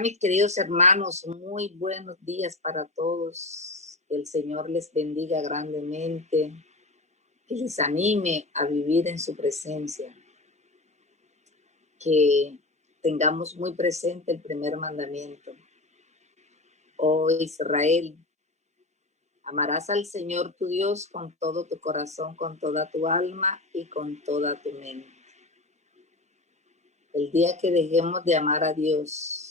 Hola mis queridos hermanos, muy buenos días para todos. Que el Señor les bendiga grandemente, que les anime a vivir en su presencia, que tengamos muy presente el primer mandamiento. Oh Israel, amarás al Señor tu Dios con todo tu corazón, con toda tu alma y con toda tu mente. El día que dejemos de amar a Dios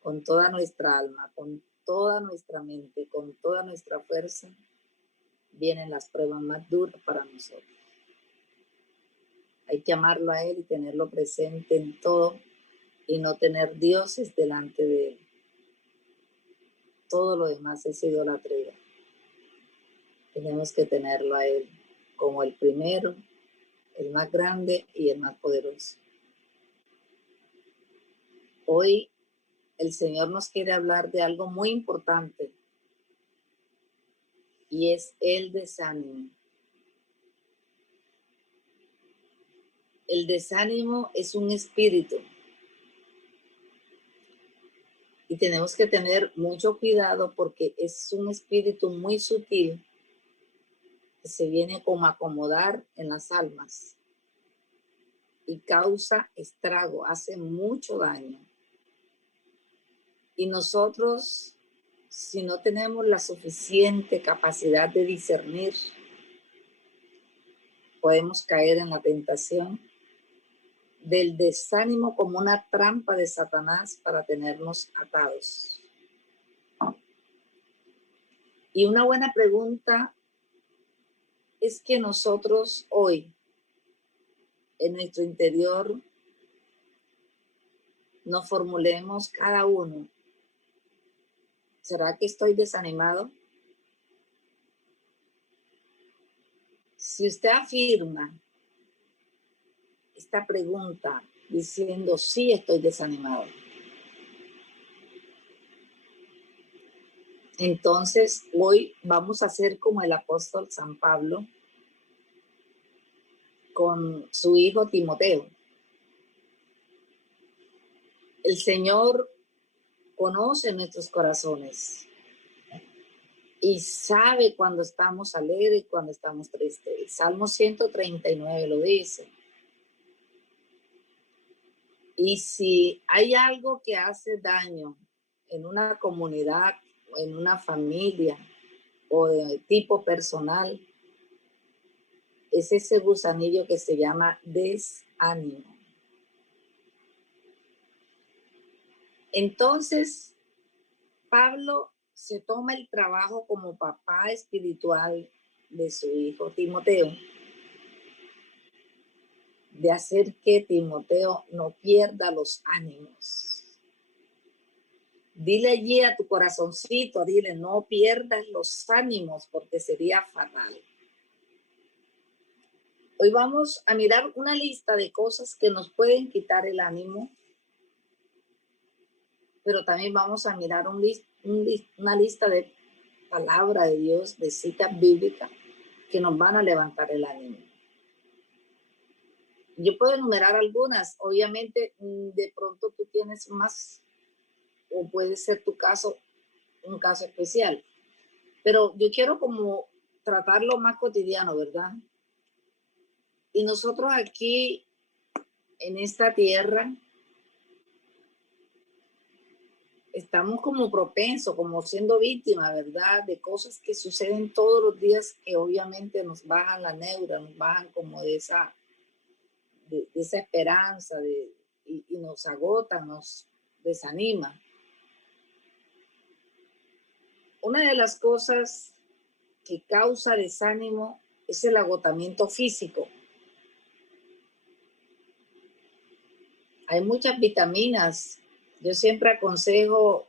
con toda nuestra alma, con toda nuestra mente, con toda nuestra fuerza, vienen las pruebas más duras para nosotros. Hay que amarlo a Él y tenerlo presente en todo y no tener dioses delante de Él. Todo lo demás es idolatría. Tenemos que tenerlo a Él como el primero, el más grande y el más poderoso. Hoy el Señor nos quiere hablar de algo muy importante y es el desánimo. El desánimo es un espíritu y tenemos que tener mucho cuidado porque es un espíritu muy sutil que se viene como a acomodar en las almas y causa estrago, hace mucho daño. Y nosotros, si no tenemos la suficiente capacidad de discernir, podemos caer en la tentación del desánimo como una trampa de Satanás para tenernos atados. Y una buena pregunta es que nosotros hoy, en nuestro interior, nos formulemos cada uno: ¿será que estoy desanimado? Si usted afirma esta pregunta diciendo sí, estoy desanimado, entonces hoy vamos a hacer como el apóstol San Pablo con su hijo Timoteo. El Señor conoce nuestros corazones y sabe cuando estamos alegres y cuando estamos tristes. El Salmo 139 lo dice. Y si hay algo que hace daño en una comunidad, o en una familia o de tipo personal, es ese gusanillo que se llama desánimo. Entonces, Pablo se toma el trabajo como papá espiritual de su hijo Timoteo, de hacer que Timoteo no pierda los ánimos. Dile allí a tu corazoncito, dile, no pierdas los ánimos porque sería fatal. Hoy vamos a mirar una lista de cosas que nos pueden quitar el ánimo, pero también vamos a mirar una lista de palabra de Dios, de citas bíblicas que nos van a levantar el ánimo. Yo puedo enumerar algunas, obviamente de pronto tú tienes más, o puede ser tu caso, un caso especial, pero yo quiero como tratarlo más cotidiano, ¿verdad? Y nosotros aquí en esta tierra estamos como propensos, como siendo víctimas, ¿verdad? De cosas que suceden todos los días que obviamente nos bajan la neura, nos bajan como de esa esperanza y nos agotan, nos desanima. Una de las cosas que causa desánimo es el agotamiento físico. Hay muchas vitaminas. Yo siempre aconsejo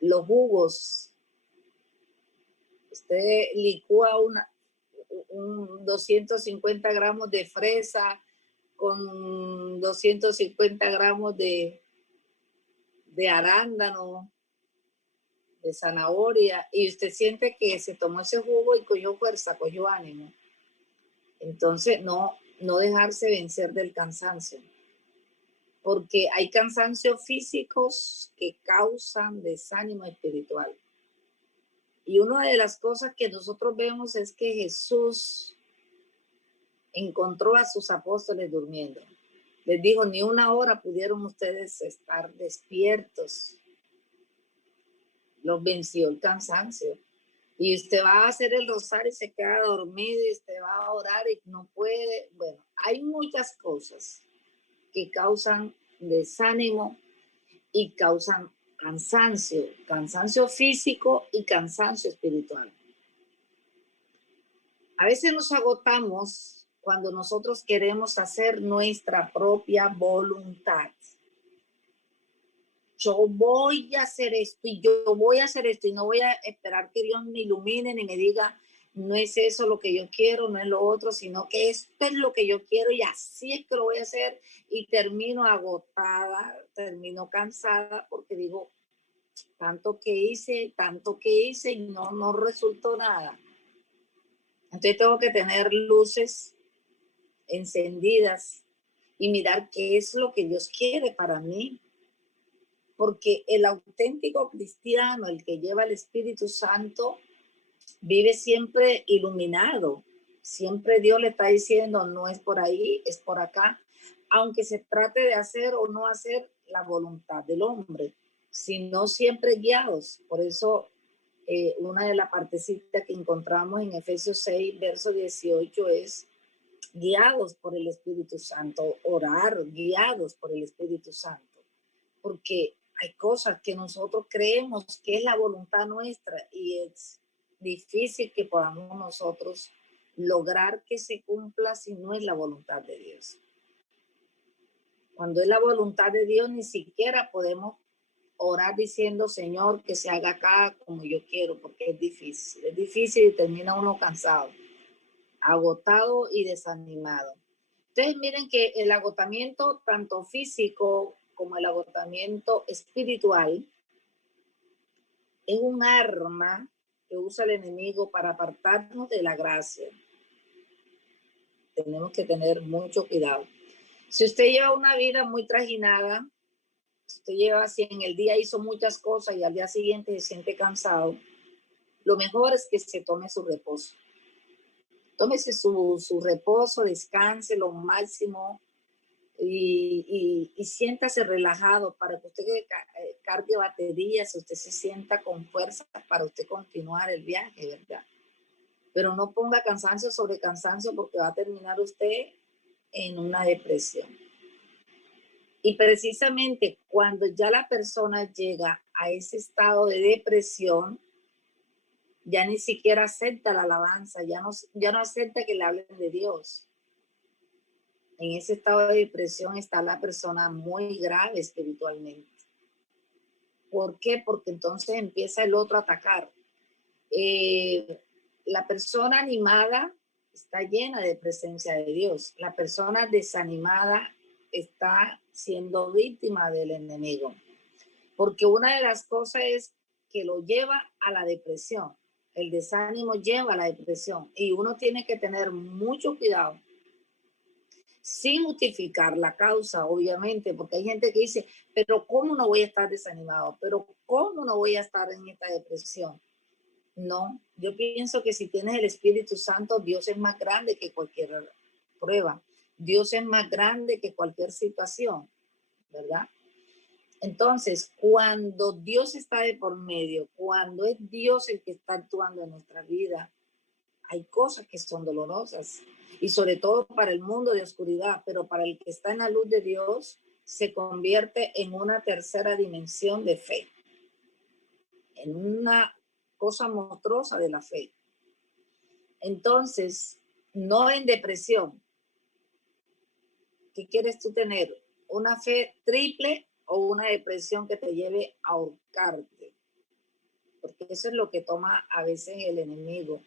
los jugos. Usted licúa un 250 gramos de fresa con 250 gramos de arándano, de zanahoria, y usted siente que se tomó ese jugo y cogió fuerza, cogió ánimo. Entonces, no dejarse vencer del cansancio. porque hay cansancios físicos que causan desánimo espiritual. Y una de las cosas que nosotros vemos es que Jesús encontró a sus apóstoles durmiendo. Les dijo, ni una hora pudieron ustedes estar despiertos. Los venció el cansancio. Y usted va a hacer el rosario y se queda dormido y usted va a orar y no puede. Bueno, hay muchas cosas que causan desánimo y causan cansancio, cansancio físico y cansancio espiritual. A veces nos agotamos cuando nosotros queremos hacer nuestra propia voluntad. Yo voy a hacer esto y yo voy a hacer esto y no voy a esperar que Dios me ilumine ni me diga, no es eso lo que yo quiero, no es lo otro, sino que esto es lo que yo quiero y así es que lo voy a hacer y termino agotada, termino cansada porque digo, tanto que hice y no resultó nada. Entonces tengo que tener luces encendidas y mirar qué es lo que Dios quiere para mí. Porque el auténtico cristiano, el que lleva el Espíritu Santo, vive siempre iluminado. Siempre Dios le está diciendo, no es por ahí, es por acá. Aunque se trate de hacer o no hacer la voluntad del hombre, sino siempre guiados. Por eso, una de las partecitas que encontramos en Efesios 6, verso 18 es guiados por el Espíritu Santo, orar guiados por el Espíritu Santo. Porque hay cosas que nosotros creemos que es la voluntad nuestra y es difícil que podamos nosotros lograr que se cumpla si no es la voluntad de Dios. Cuando es la voluntad de Dios, ni siquiera podemos orar diciendo, Señor, que se haga acá como yo quiero, porque es difícil y termina uno cansado, agotado y desanimado. Entonces miren que el agotamiento tanto físico como el agotamiento espiritual es un arma que usa el enemigo para apartarnos de la gracia. Tenemos que tener mucho cuidado. Si usted lleva una vida muy trajinada, si usted lleva así en el día hizo muchas cosas y al día siguiente se siente cansado, lo mejor es que se tome su reposo. Tómese su reposo, descanse lo máximo y siéntase relajado para que usted cargue baterías, usted se sienta con fuerza para usted continuar el viaje, ¿verdad? Pero no ponga cansancio sobre cansancio porque va a terminar usted en una depresión. Y precisamente cuando ya la persona llega a ese estado de depresión, ya ni siquiera acepta la alabanza, ya no acepta que le hablen de Dios. En ese estado de depresión está la persona muy grave espiritualmente. ¿Por qué? Porque entonces empieza el otro a atacar. La persona animada está llena de presencia de Dios. La persona desanimada está siendo víctima del enemigo. Porque una de las cosas es que lo lleva a la depresión. El desánimo lleva a la depresión y uno tiene que tener mucho cuidado sin justificar la causa, obviamente, porque hay gente que dice, pero ¿cómo no voy a estar desanimado? ¿Pero cómo no voy a estar en esta depresión? No, yo pienso que si tienes el Espíritu Santo, Dios es más grande que cualquier prueba. Dios es más grande que cualquier situación, ¿verdad? Entonces, cuando Dios está de por medio, cuando es Dios el que está actuando en nuestra vida, hay cosas que son dolorosas y sobre todo para el mundo de oscuridad, pero para el que está en la luz de Dios se convierte en una tercera dimensión de fe, en una cosa monstruosa de la fe. Entonces, no en depresión. ¿Qué quieres tú tener? ¿Una fe triple o una depresión que te lleve a ahorcarte? Porque eso es lo que toma a veces el enemigo.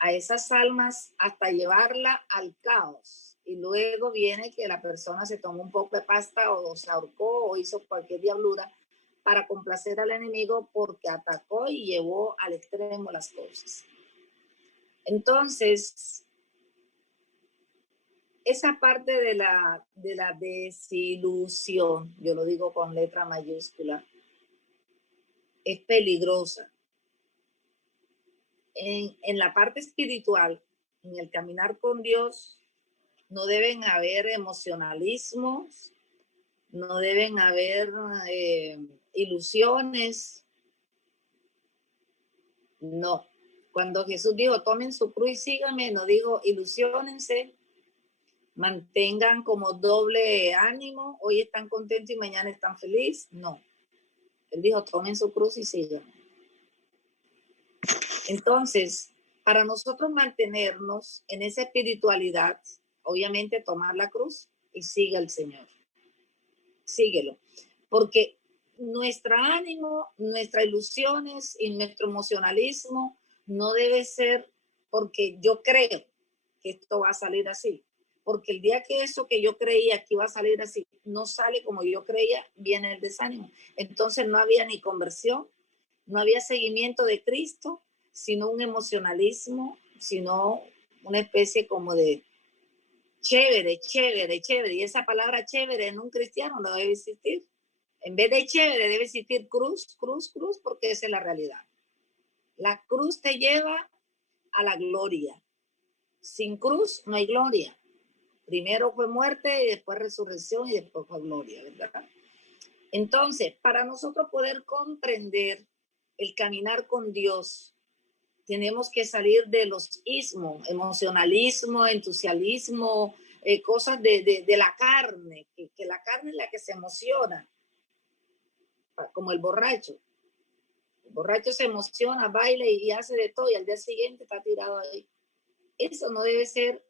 A esas almas hasta llevarla al caos. Y luego viene que la persona se tomó un poco de pasta o se ahorcó o hizo cualquier diablura para complacer al enemigo porque atacó y llevó al extremo las cosas. Entonces, esa parte de la desilusión, yo lo digo con letra mayúscula, es peligrosa. En la parte espiritual, en el caminar con Dios, no deben haber emocionalismos, no deben haber ilusiones. No. Cuando Jesús dijo, tomen su cruz y síganme, no digo ilusionense, mantengan como doble ánimo, hoy están contentos y mañana están felices. No. Él dijo, tomen su cruz y síganme. Entonces, para nosotros mantenernos en esa espiritualidad, obviamente tomar la cruz y sigue al Señor. Síguelo. Porque nuestro ánimo, nuestras ilusiones y nuestro emocionalismo no debe ser porque yo creo que esto va a salir así. Porque el día que eso que yo creía que iba a salir así no sale como yo creía, viene el desánimo. Entonces no había ni conversión, no había seguimiento de Cristo, sino un emocionalismo, sino una especie como de chévere, chévere, chévere. Y esa palabra chévere en un cristiano no debe existir. En vez de chévere debe existir cruz, cruz, cruz, porque esa es la realidad. La cruz te lleva a la gloria. Sin cruz no hay gloria. Primero fue muerte y después resurrección y después fue gloria, ¿verdad? Entonces, para nosotros poder comprender el caminar con Dios, tenemos que salir de los ismos, emocionalismo, entusiasmo, cosas de la carne, que la carne es la que se emociona, como el borracho. El borracho se emociona, baila y hace de todo y al día siguiente está tirado ahí. Eso no debe ser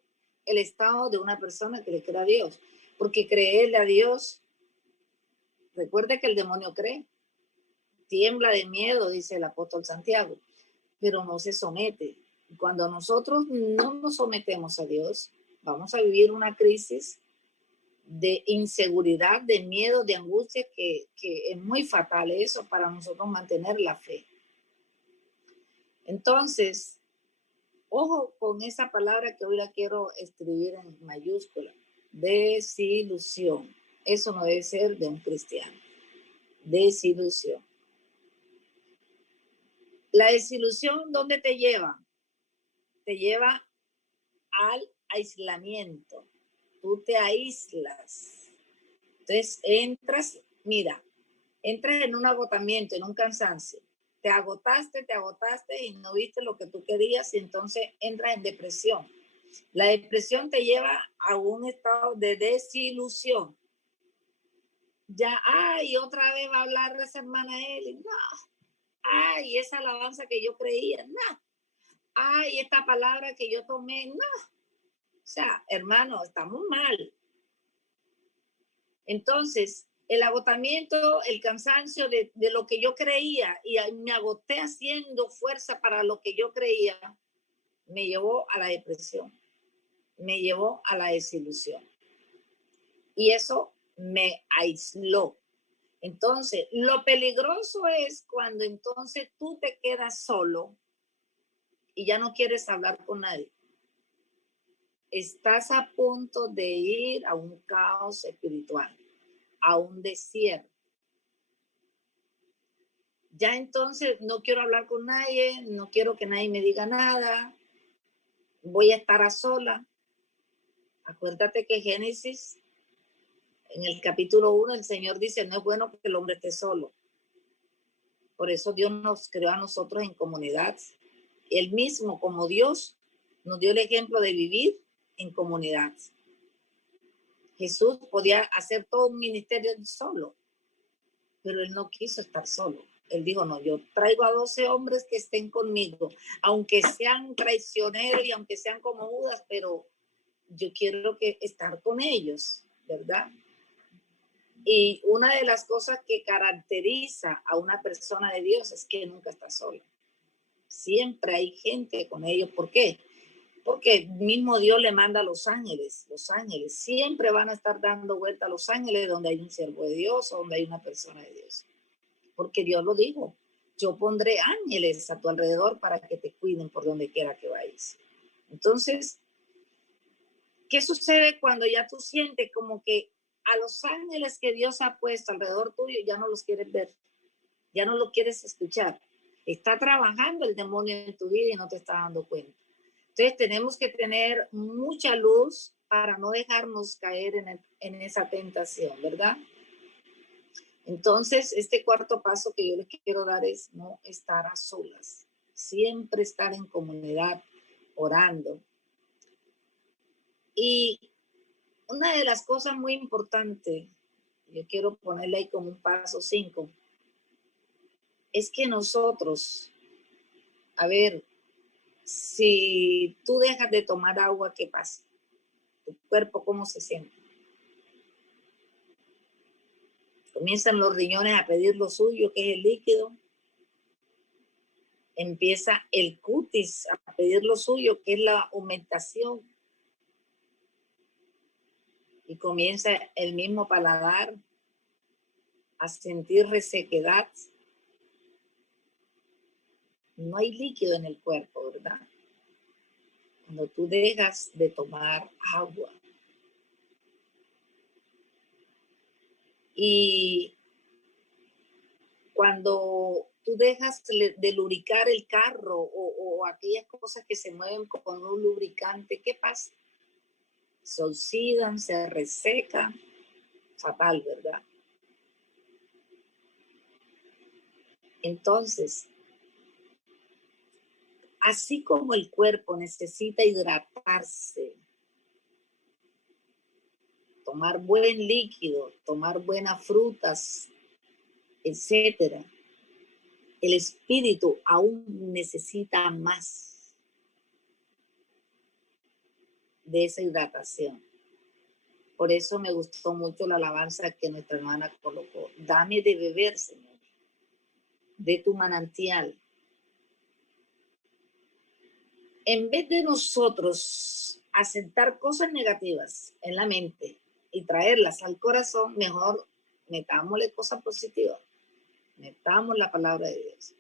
el estado de una persona que le cree a Dios, porque creerle a Dios, recuerde que el demonio cree, tiembla de miedo, dice el apóstol Santiago, pero no se somete. Cuando nosotros no nos sometemos a Dios, vamos a vivir una crisis de inseguridad, de miedo, de angustia, que es muy fatal eso para nosotros mantener la fe. Entonces, ojo con esa palabra que hoy la quiero escribir en mayúscula, desilusión. Eso no debe ser de un cristiano. Desilusión. La desilusión, ¿dónde te lleva? Te lleva al aislamiento. Tú te aíslas. Entonces entras en un agotamiento, en un cansancio. Te agotaste y no viste lo que tú querías y entonces entras en depresión. La depresión te lleva a un estado de desilusión. Ya, otra vez va a hablar de esa hermana Eli. No. Esa alabanza que yo creía. No. Esta palabra que yo tomé. No. O sea, hermano, estamos mal. Entonces, el agotamiento, el cansancio de lo que yo creía y me agoté haciendo fuerza para lo que yo creía, me llevó a la depresión, me llevó a la desilusión. Y eso me aisló. Entonces, lo peligroso es cuando entonces tú te quedas solo y ya no quieres hablar con nadie. Estás a punto de ir a un caos espiritual, a un desierto. Ya entonces no quiero hablar con nadie, no quiero que nadie me diga nada, voy a estar a sola. Acuérdate que Génesis, en el capítulo 1, el Señor dice, no es bueno que el hombre esté solo. Por eso Dios nos creó a nosotros en comunidad. Él mismo, como Dios, nos dio el ejemplo de vivir en comunidad. Jesús podía hacer todo un ministerio solo, pero él no quiso estar solo. Él dijo, no, yo traigo a 12 hombres que estén conmigo, aunque sean traicioneros y aunque sean como Judas, pero yo quiero estar con ellos, ¿verdad? Y una de las cosas que caracteriza a una persona de Dios es que nunca está sola. Siempre hay gente con ellos. ¿Por qué? Porque mismo Dios le manda a los ángeles. Los ángeles siempre van a estar dando vuelta a los ángeles donde hay un siervo de Dios o donde hay una persona de Dios. Porque Dios lo dijo. Yo pondré ángeles a tu alrededor para que te cuiden por donde quiera que vayas. Entonces, ¿Qué sucede cuando ya tú sientes como que a los ángeles que Dios ha puesto alrededor tuyo ya no los quieres ver, ya no los quieres escuchar? Está trabajando el demonio en tu vida y no te estás dando cuenta. Entonces tenemos que tener mucha luz para no dejarnos caer en esa tentación, ¿verdad? Entonces, este cuarto paso que yo les quiero dar es no estar a solas, siempre estar en comunidad, orando. Y una de las cosas muy importantes, yo quiero ponerle ahí como un paso 5, es que nosotros, a ver, si tú dejas de tomar agua, ¿qué pasa? Tu cuerpo, ¿cómo se siente? Comienzan los riñones a pedir lo suyo, que es el líquido. Empieza el cutis a pedir lo suyo, que es la humectación. Y comienza el mismo paladar a sentir resequedad. No hay líquido en el cuerpo, ¿verdad? Cuando tú dejas de tomar agua. Y cuando tú dejas de lubricar el carro o aquellas cosas que se mueven con un lubricante, ¿qué pasa? Se oxidan, se resecan, fatal, ¿verdad? Entonces, así como el cuerpo necesita hidratarse, tomar buen líquido, tomar buenas frutas, etcétera, el espíritu aún necesita más de esa hidratación. Por eso me gustó mucho la alabanza que nuestra hermana colocó. Dame de beber, Señor, de tu manantial. En vez de nosotros asentar cosas negativas en la mente y traerlas al corazón, mejor metámosle cosas positivas. Metamos la palabra de Dios.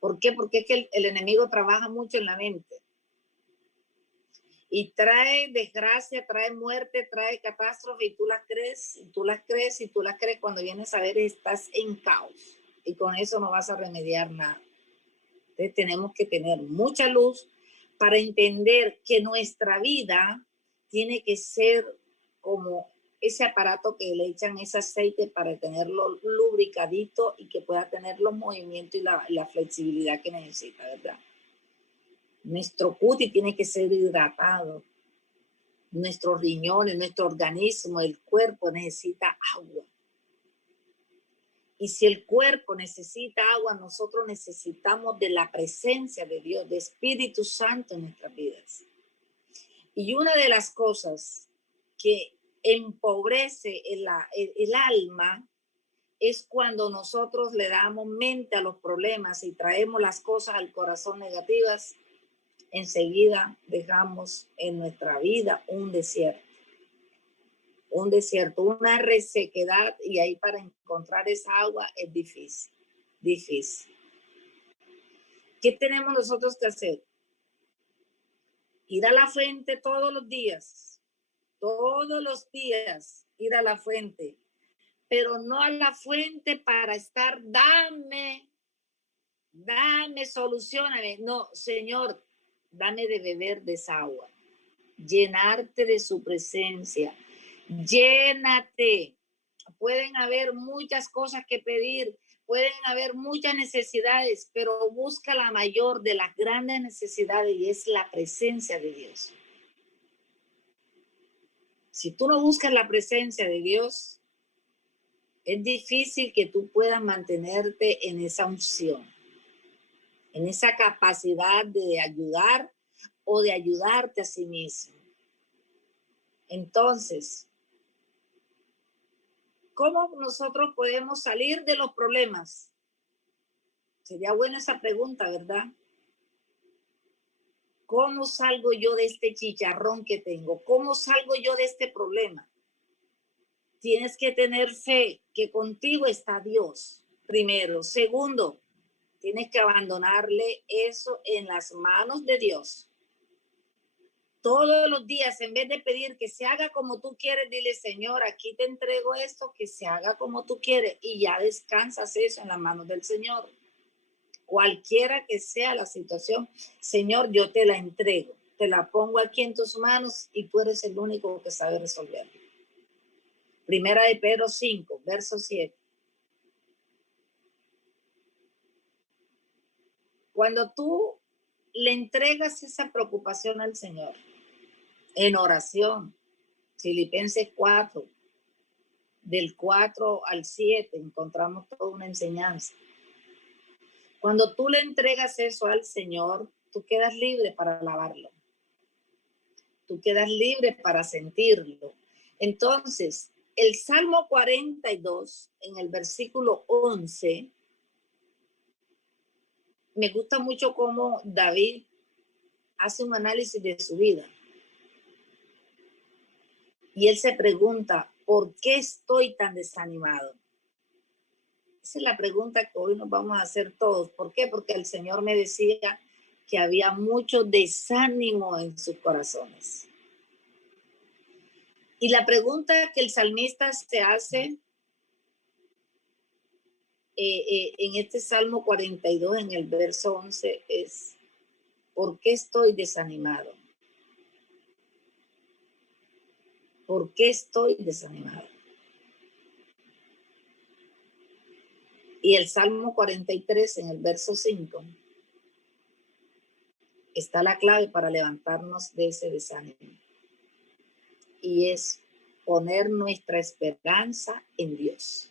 ¿Por qué? Porque es que el enemigo trabaja mucho en la mente. Y trae desgracia, trae muerte, trae catástrofe, y tú las crees, y tú las crees, y tú las crees. Cuando vienes a ver, estás en caos. Y con eso no vas a remediar nada. Entonces tenemos que tener mucha luz para entender que nuestra vida tiene que ser como ese aparato que le echan ese aceite para tenerlo lubricadito y que pueda tener los movimientos y la flexibilidad que necesita, ¿verdad? Nuestro cutis tiene que ser hidratado. Nuestros riñones, nuestro organismo, el cuerpo necesita agua. Y si el cuerpo necesita agua, nosotros necesitamos de la presencia de Dios, de Espíritu Santo en nuestras vidas. Y una de las cosas que empobrece el alma es cuando nosotros le damos mente a los problemas y traemos las cosas al corazón negativas, enseguida dejamos en nuestra vida un desierto, una resequedad, y ahí para encontrar esa agua es difícil. ¿Qué tenemos nosotros que hacer? Ir a la fuente todos los días, ir a la fuente, pero no a la fuente para estar, dame, solucioname. No, Señor, dame de beber de esa agua, llenarte de su presencia, llénate. Pueden haber muchas cosas que pedir, pueden haber muchas necesidades, pero busca la mayor de las grandes necesidades, y es la presencia de Dios. Si tú no buscas la presencia de Dios, es difícil que tú puedas mantenerte en esa unción, en esa capacidad de ayudar o de ayudarte a sí mismo. Entonces, ¿cómo nosotros podemos salir de los problemas? Sería buena esa pregunta, ¿verdad? ¿Cómo salgo yo de este chicharrón que tengo? ¿Cómo salgo yo de este problema? Tienes que tener fe que contigo está Dios, primero. Segundo, tienes que abandonarle eso en las manos de Dios. Todos los días, en vez de pedir que se haga como tú quieres, dile, Señor, aquí te entrego esto, que se haga como tú quieres, y ya descansas eso en las manos del Señor. Cualquiera que sea la situación, Señor, yo te la entrego, te la pongo aquí en tus manos y tú eres el único que sabe resolverlo. Primera de Pedro 5, verso 7. Cuando tú le entregas esa preocupación al Señor en oración, Filipenses 4, del 4 al 7, encontramos toda una enseñanza. Cuando tú le entregas eso al Señor, tú quedas libre para alabarlo. Tú quedas libre para sentirlo. Entonces, el Salmo 42, en el versículo 11, me gusta mucho cómo David hace un análisis de su vida. Y él se pregunta, ¿por qué estoy tan desanimado? Esa es la pregunta que hoy nos vamos a hacer todos. ¿Por qué? Porque el Señor me decía que había mucho desánimo en sus corazones. Y la pregunta que el salmista se hace en este Salmo 42, en el verso 11, es, ¿por qué estoy desanimado? ¿Por qué estoy desanimado? Y el Salmo 43, en el verso 5, está la clave para levantarnos de ese desánimo. Y es poner nuestra esperanza en Dios.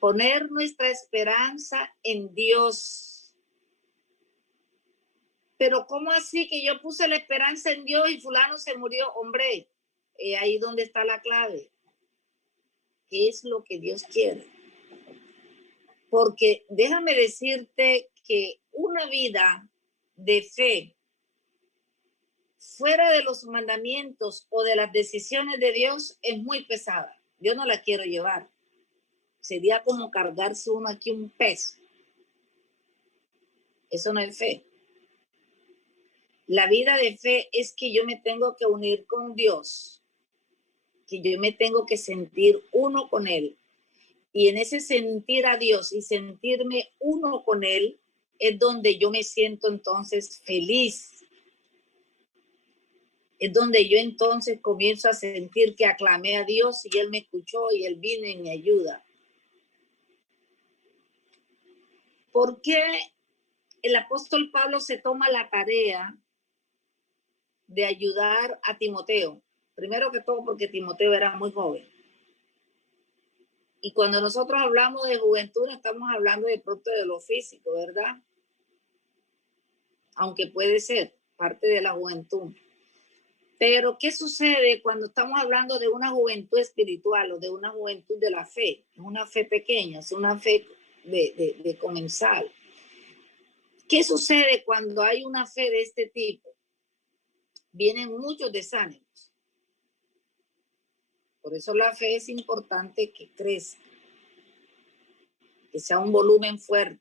Poner nuestra esperanza en Dios. Pero ¿cómo así que yo puse la esperanza en Dios y fulano se murió? Hombre, ahí donde está la clave. ¿Qué es lo que Dios quiere? Porque déjame decirte que una vida de fe fuera de los mandamientos o de las decisiones de Dios es muy pesada. Yo no la quiero llevar. Sería como cargarse uno aquí un peso. Eso no es fe. La vida de fe es que yo me tengo que unir con Dios, que yo me tengo que sentir uno con Él. Y en ese sentir a Dios y sentirme uno con Él es donde yo me siento entonces feliz. Es donde yo entonces comienzo a sentir que aclamé a Dios y Él me escuchó y Él vino y me ayuda. ¿Por qué el apóstol Pablo se toma la tarea de ayudar a Timoteo? Primero que todo porque Timoteo era muy joven. Y cuando nosotros hablamos de juventud, estamos hablando de pronto de lo físico, ¿verdad? Aunque puede ser parte de la juventud. Pero, ¿qué sucede cuando estamos hablando de una juventud espiritual o de una juventud de la fe? Es una fe pequeña, es una fe de comenzar. ¿Qué sucede cuando hay una fe de este tipo? Vienen muchos desánimos. Por eso la fe es importante que crezca, que sea un volumen fuerte.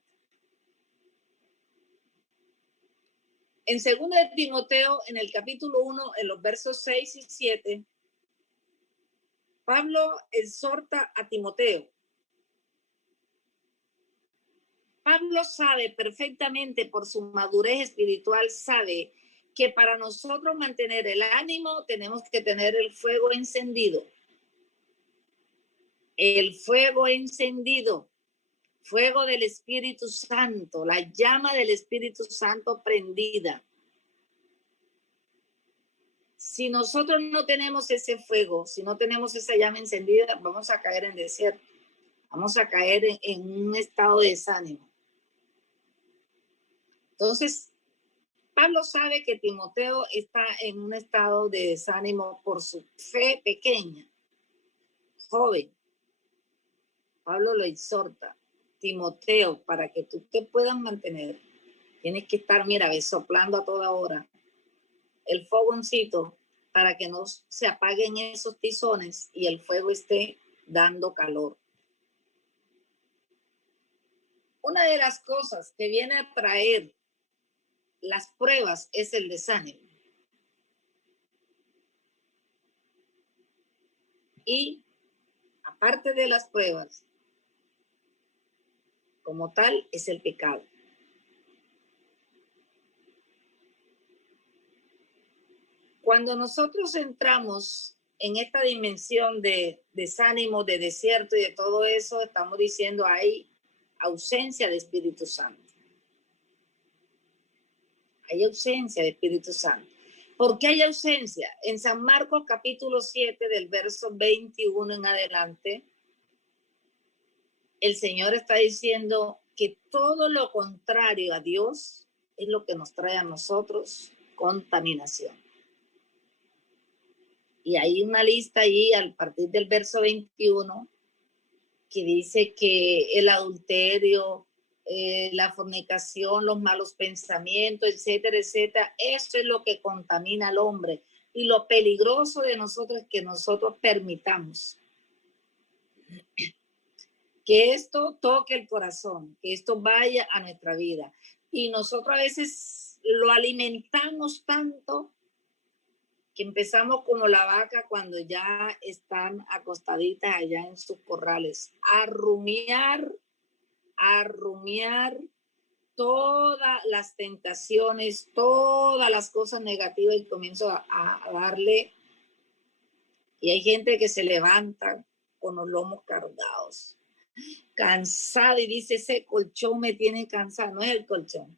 En 2 de Timoteo, en el capítulo 1, en los versos 6 y 7, Pablo exhorta a Timoteo. Pablo sabe perfectamente, por su madurez espiritual, sabe que para nosotros mantener el ánimo tenemos que tener el fuego encendido. El fuego encendido, fuego del Espíritu Santo, la llama del Espíritu Santo prendida. Si nosotros no tenemos ese fuego, si no tenemos esa llama encendida, vamos a caer en desierto, vamos a caer en un estado de desánimo. Entonces, Pablo sabe que Timoteo está en un estado de desánimo por su fe pequeña, joven. Pablo lo exhorta, Timoteo, para que tú te puedas mantener, tienes que estar, mira, soplando a toda hora el fogoncito para que no se apaguen esos tizones y el fuego esté dando calor. Una de las cosas que viene a traer las pruebas es el desánimo. Y aparte de las pruebas, como tal, es el pecado. Cuando nosotros entramos en esta dimensión de desánimo, de desierto y de todo eso, estamos diciendo hay ausencia de Espíritu Santo. Hay ausencia de Espíritu Santo. ¿Por qué hay ausencia? En San Marcos capítulo 7 del verso 21 en adelante, el Señor está diciendo que todo lo contrario a Dios es lo que nos trae a nosotros contaminación. Y hay una lista ahí a partir del verso 21 que dice que el adulterio, la fornicación, los malos pensamientos, etcétera, etcétera, eso es lo que contamina al hombre. Y lo peligroso de nosotros es que nosotros permitamos que esto toque el corazón, que esto vaya a nuestra vida. Y nosotros a veces lo alimentamos tanto que empezamos como la vaca cuando ya están acostaditas allá en sus corrales, a rumiar todas las tentaciones, todas las cosas negativas y comienzo a darle. Y hay gente que se levanta con los lomos cargados, cansado y dice, ese colchón me tiene cansado. No es el colchón.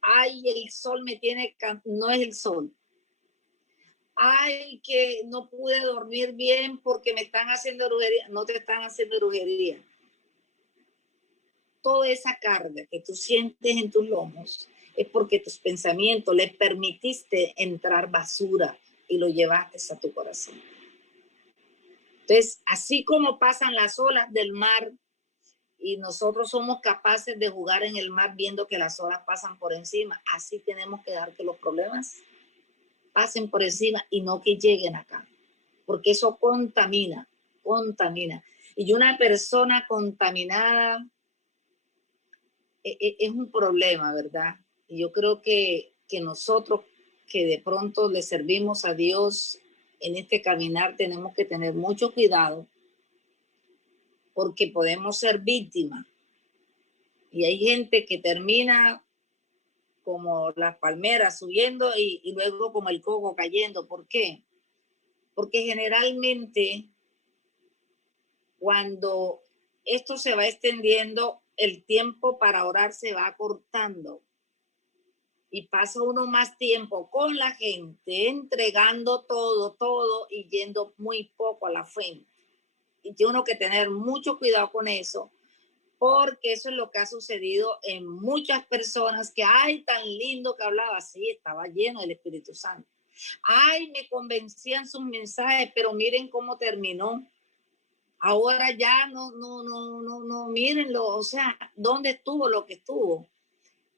Ay, el sol me tiene cansado. No es el sol. Ay, que no pude dormir bien porque me están haciendo brujería. No te están haciendo brujería. Toda esa carga que tú sientes en tus lomos es porque tus pensamientos le permitiste entrar basura y lo llevaste a tu corazón. Entonces, así como pasan las olas del mar y nosotros somos capaces de jugar en el mar viendo que las olas pasan por encima, así tenemos que dar que los problemas pasen por encima y no que lleguen acá, porque eso contamina. Y una persona contaminada es un problema, ¿verdad? Y yo creo que nosotros que de pronto le servimos a Dios en este caminar tenemos que tener mucho cuidado porque podemos ser víctimas. Y hay gente que termina como las palmeras subiendo y luego como el coco cayendo. ¿Por qué? Porque generalmente cuando esto se va extendiendo, el tiempo para orar se va acortando. Y pasa uno más tiempo con la gente, entregando todo y yendo muy poco a la fuente. Y tiene uno que tener mucho cuidado con eso, porque eso es lo que ha sucedido en muchas personas que, ay, tan lindo que hablaba, sí, estaba lleno del Espíritu Santo. Ay, me convencían sus mensajes, pero miren cómo terminó. Ahora ya no, mírenlo, o sea, ¿dónde estuvo lo que estuvo?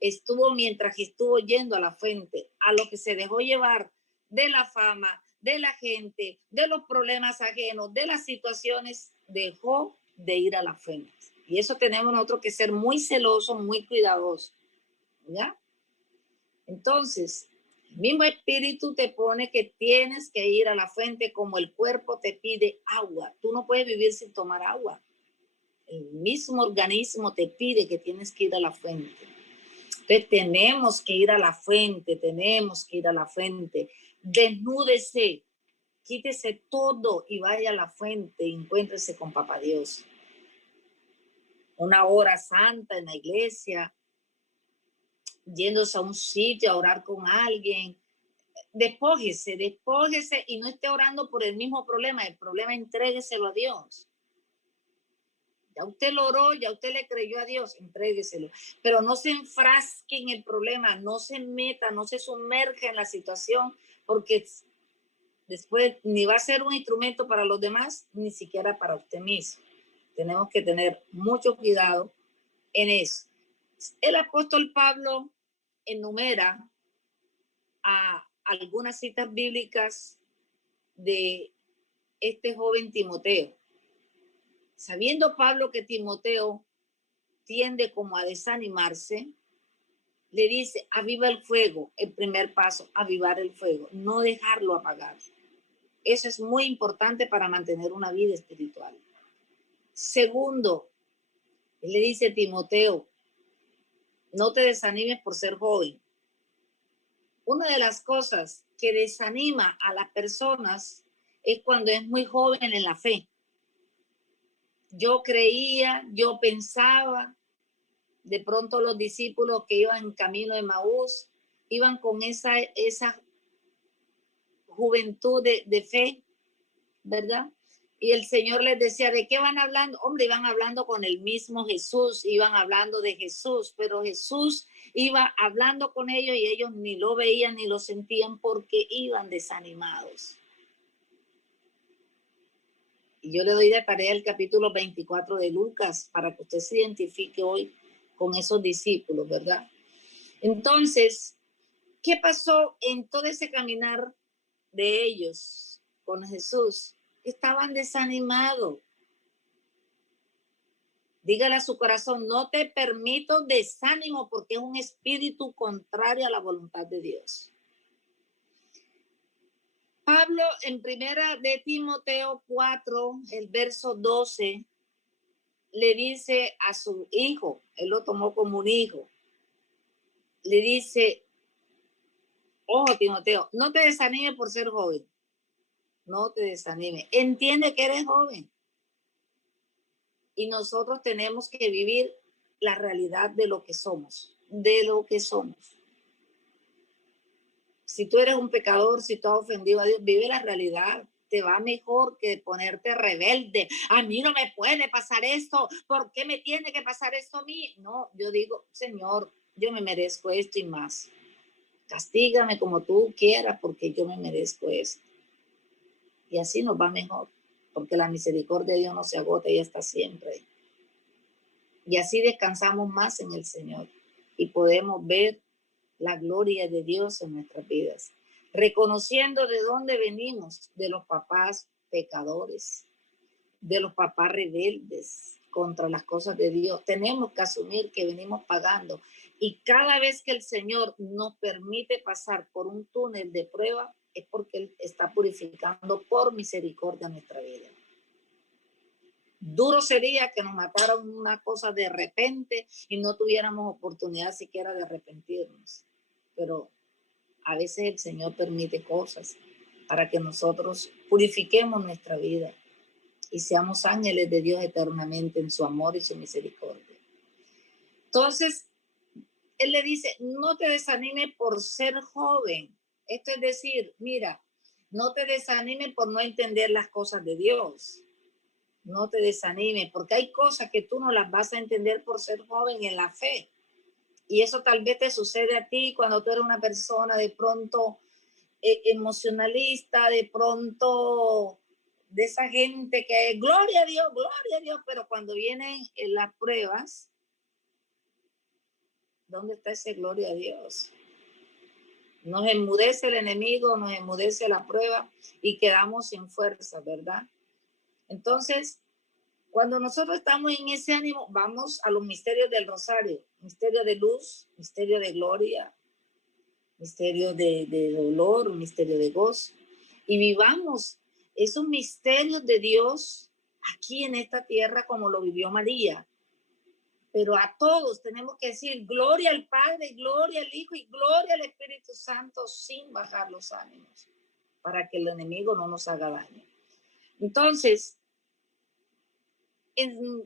Estuvo mientras estuvo yendo a la fuente, a lo que se dejó llevar de la fama, de la gente, de los problemas ajenos, de las situaciones, dejó de ir a la fuente. Y eso tenemos nosotros que ser muy celosos, muy cuidadosos, ¿ya? Entonces, el mismo espíritu te pone que tienes que ir a la fuente como el cuerpo te pide agua. Tú no puedes vivir sin tomar agua. El mismo organismo te pide que tienes que ir a la fuente. Entonces tenemos que ir a la fuente, Desnúdese, quítese todo y vaya a la fuente y encuéntrese con Papá Dios. Una hora santa en la iglesia, yéndose a un sitio a orar con alguien. Despójese y no esté orando por el mismo problema. El problema entrégueselo a Dios. Ya usted lo oró, ya usted le creyó a Dios, entrégueselo. Pero no se enfrasque en el problema, no se meta, no se sumerja en la situación, porque después ni va a ser un instrumento para los demás, ni siquiera para usted mismo. Tenemos que tener mucho cuidado en eso. El apóstol Pablo enumera a algunas citas bíblicas de este joven Timoteo. Sabiendo Pablo que Timoteo tiende como a desanimarse, le dice, aviva el fuego. El primer paso, avivar el fuego, no dejarlo apagar. Eso es muy importante para mantener una vida espiritual. Segundo, él le dice a Timoteo, no te desanimes por ser joven. Una de las cosas que desanima a las personas es cuando es muy joven en la fe. Yo creía, yo pensaba, de pronto los discípulos que iban en camino de Maús iban con esa juventud de fe, ¿verdad? Y el Señor les decía, ¿de qué van hablando? Hombre, iban hablando con el mismo Jesús, iban hablando de Jesús, pero Jesús iba hablando con ellos y ellos ni lo veían ni lo sentían porque iban desanimados. Y yo le doy de tarea el capítulo 24 de Lucas para que usted se identifique hoy con esos discípulos, ¿verdad? Entonces, ¿qué pasó en todo ese caminar de ellos con Jesús? Estaban desanimados. Dígale a su corazón, no te permito desánimo porque es un espíritu contrario a la voluntad de Dios. Pablo en primera de Timoteo 4, el verso 12, le dice a su hijo, él lo tomó como un hijo, le dice, ojo Timoteo, no te desanimes por ser joven, no te desanimes, entiende que eres joven. Y nosotros tenemos que vivir la realidad de lo que somos, Si tú eres un pecador, si tú has ofendido a Dios, vive la realidad. Te va mejor que ponerte rebelde. A mí no me puede pasar esto. ¿Por qué me tiene que pasar esto a mí? No, yo digo, Señor, yo me merezco esto y más. Castígame como tú quieras porque yo me merezco esto. Y así nos va mejor, porque la misericordia de Dios no se agota, ella está siempre. Y así descansamos más en el Señor y podemos ver la gloria de Dios en nuestras vidas, reconociendo de dónde venimos, de los papás pecadores, de los papás rebeldes contra las cosas de Dios. Tenemos que asumir que venimos pagando y cada vez que el Señor nos permite pasar por un túnel de prueba es porque Él está purificando por misericordia nuestra vida. Duro sería que nos mataran una cosa de repente y no tuviéramos oportunidad siquiera de arrepentirnos. Pero a veces el Señor permite cosas para que nosotros purifiquemos nuestra vida y seamos ángeles de Dios eternamente en su amor y su misericordia. Entonces, Él le dice, no te desanimes por ser joven. Esto es decir, mira, no te desanimes por no entender las cosas de Dios. No te desanimes, porque hay cosas que tú no las vas a entender por ser joven en la fe. Y eso tal vez te sucede a ti cuando tú eres una persona de pronto emocionalista, de pronto de esa gente que gloria a Dios, pero cuando vienen las pruebas, ¿dónde está ese gloria a Dios? Nos enmudece el enemigo, nos enmudece la prueba y quedamos sin fuerza, ¿verdad? Entonces, cuando nosotros estamos en ese ánimo, vamos a los misterios del rosario, misterio de luz, misterio de gloria, misterio de dolor, misterio de gozo, y vivamos esos misterios de Dios aquí en esta tierra como lo vivió María. Pero a todos tenemos que decir gloria al Padre, gloria al Hijo y gloria al Espíritu Santo sin bajar los ánimos, para que el enemigo no nos haga daño. Entonces,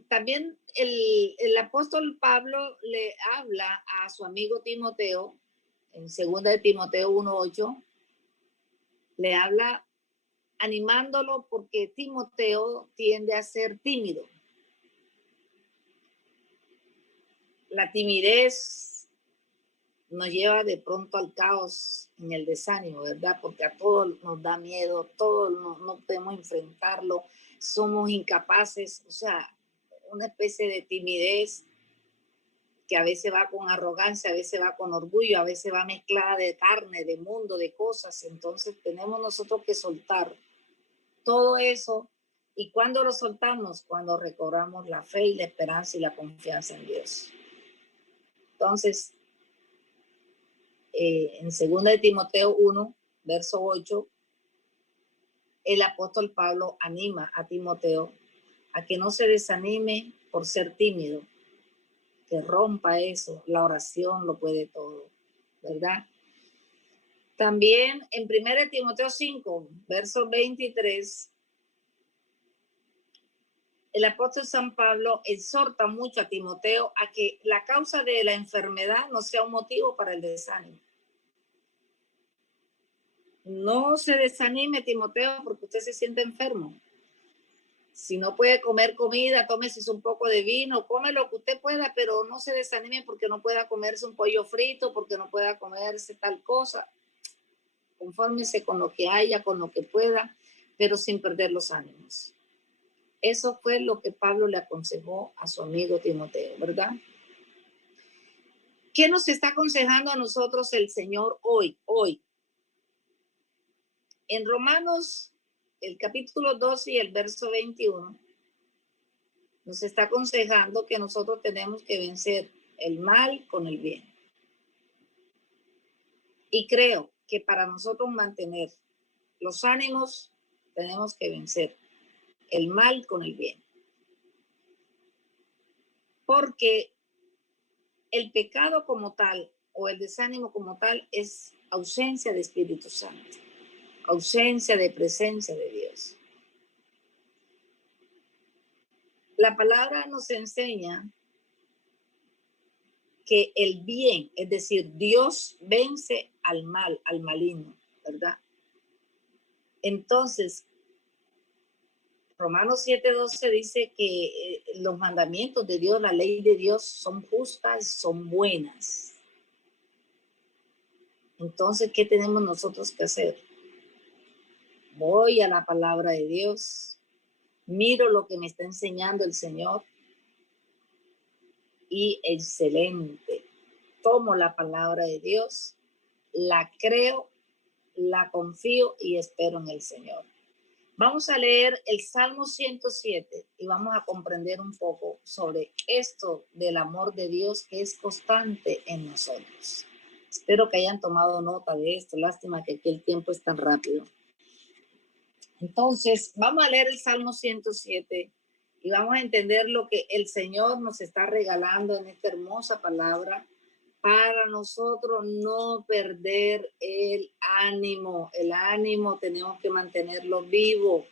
también el apóstol Pablo le habla a su amigo Timoteo, en 2 de Timoteo 1:8, le habla animándolo porque Timoteo tiende a ser tímido. La timidez nos lleva de pronto al caos, en el desánimo, ¿verdad? Porque a todos nos da miedo, todos no podemos enfrentarlo, somos incapaces, o sea, una especie de timidez que a veces va con arrogancia, a veces va con orgullo, a veces va mezclada de carne, de mundo, de cosas. Entonces tenemos nosotros que soltar todo eso. ¿Y cuándo lo soltamos? Cuando recobramos la fe y la esperanza y la confianza en Dios. Entonces, en 2 de Timoteo 1, verso 8, el apóstol Pablo anima a Timoteo a que no se desanime por ser tímido, que rompa eso, la oración lo puede todo, ¿verdad? También en 1 de Timoteo 5, verso 23, el apóstol San Pablo exhorta mucho a Timoteo a que la causa de la enfermedad no sea un motivo para el desánimo. No se desanime, Timoteo, porque usted se siente enfermo. Si no puede comer comida, tómese un poco de vino, come lo que usted pueda, pero no se desanime porque no pueda comerse un pollo frito, porque no pueda comerse tal cosa. Confórmese con lo que haya, con lo que pueda, pero sin perder los ánimos. Eso fue lo que Pablo le aconsejó a su amigo Timoteo, ¿verdad? ¿Qué nos está aconsejando a nosotros el Señor hoy? En Romanos, el capítulo 12 y el verso 21, nos está aconsejando que nosotros tenemos que vencer el mal con el bien. Y creo que para nosotros mantener los ánimos, tenemos que vencer el mal con el bien. Porque el pecado como tal o el desánimo como tal es ausencia de Espíritu Santo, ausencia de presencia de Dios. La palabra nos enseña que el bien, es decir, Dios vence al mal, al maligno, ¿verdad? Entonces, Romanos 7:12 dice que los mandamientos de Dios, la ley de Dios son justas, son buenas. Entonces, ¿qué tenemos nosotros que hacer? Voy a la palabra de Dios, miro lo que me está enseñando el Señor y excelente. Tomo la palabra de Dios, la creo, la confío y espero en el Señor. Vamos a leer el Salmo 107 y vamos a comprender un poco sobre esto del amor de Dios que es constante en nosotros. Espero que hayan tomado nota de esto. Lástima que aquí el tiempo es tan rápido. Entonces, vamos a leer el Salmo 107 y vamos a entender lo que el Señor nos está regalando en esta hermosa palabra para nosotros no perder el ánimo. El ánimo tenemos que mantenerlo vivo.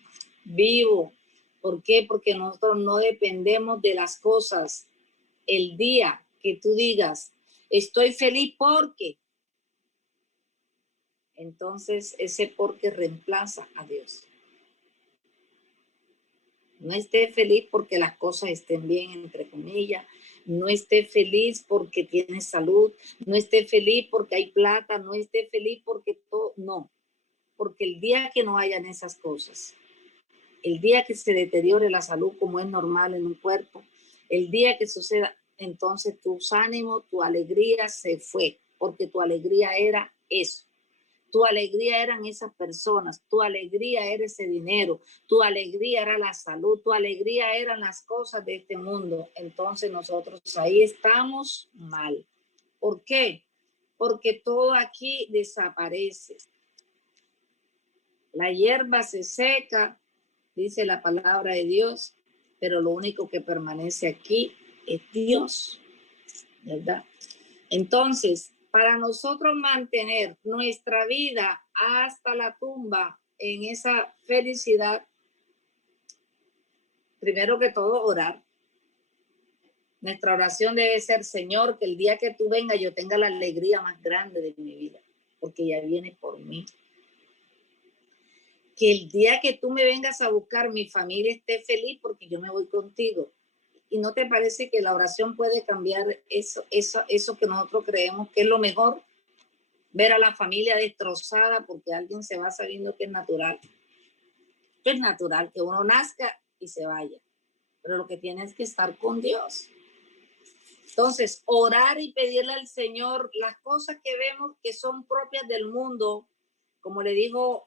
¿Por qué? Porque nosotros no dependemos de las cosas. El día que tú digas, estoy feliz porque, entonces ese porque reemplaza a Dios. No esté feliz porque las cosas estén bien, entre comillas. No esté feliz porque tiene salud. No esté feliz porque hay plata. No esté feliz porque todo. No. Porque el día que no hayan esas cosas, el día que se deteriore la salud como es normal en un cuerpo, el día que suceda, entonces tu ánimo, tu alegría se fue. Porque tu alegría era eso. Tu alegría eran esas personas, tu alegría era ese dinero, tu alegría era la salud, tu alegría eran las cosas de este mundo. Entonces nosotros ahí estamos mal. ¿Por qué? Porque todo aquí desaparece. La hierba se seca, dice la palabra de Dios, pero lo único que permanece aquí es Dios, ¿verdad? Entonces, para nosotros mantener nuestra vida hasta la tumba en esa felicidad, primero que todo orar. Nuestra oración debe ser, Señor, que el día que tú vengas yo tenga la alegría más grande de mi vida, porque ya viene por mí. Que el día que tú me vengas a buscar, mi familia esté feliz porque yo me voy contigo. ¿Y no te parece que la oración puede cambiar eso que nosotros creemos que es lo mejor? Ver a la familia destrozada porque alguien se va sabiendo que es natural. Es natural que uno nazca y se vaya, pero lo que tiene es que estar con Dios. Entonces, orar y pedirle al Señor las cosas que vemos que son propias del mundo, como le dijo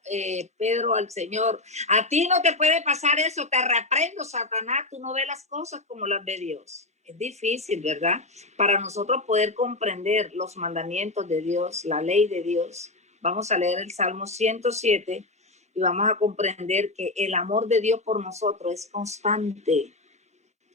Pedro al Señor, a ti no te puede pasar eso, te reprendo, Satanás, tú no ves las cosas como las ve Dios. Es difícil, ¿verdad? Para nosotros poder comprender los mandamientos de Dios, la ley de Dios. Vamos a leer el Salmo 107 y vamos a comprender que el amor de Dios por nosotros es constante.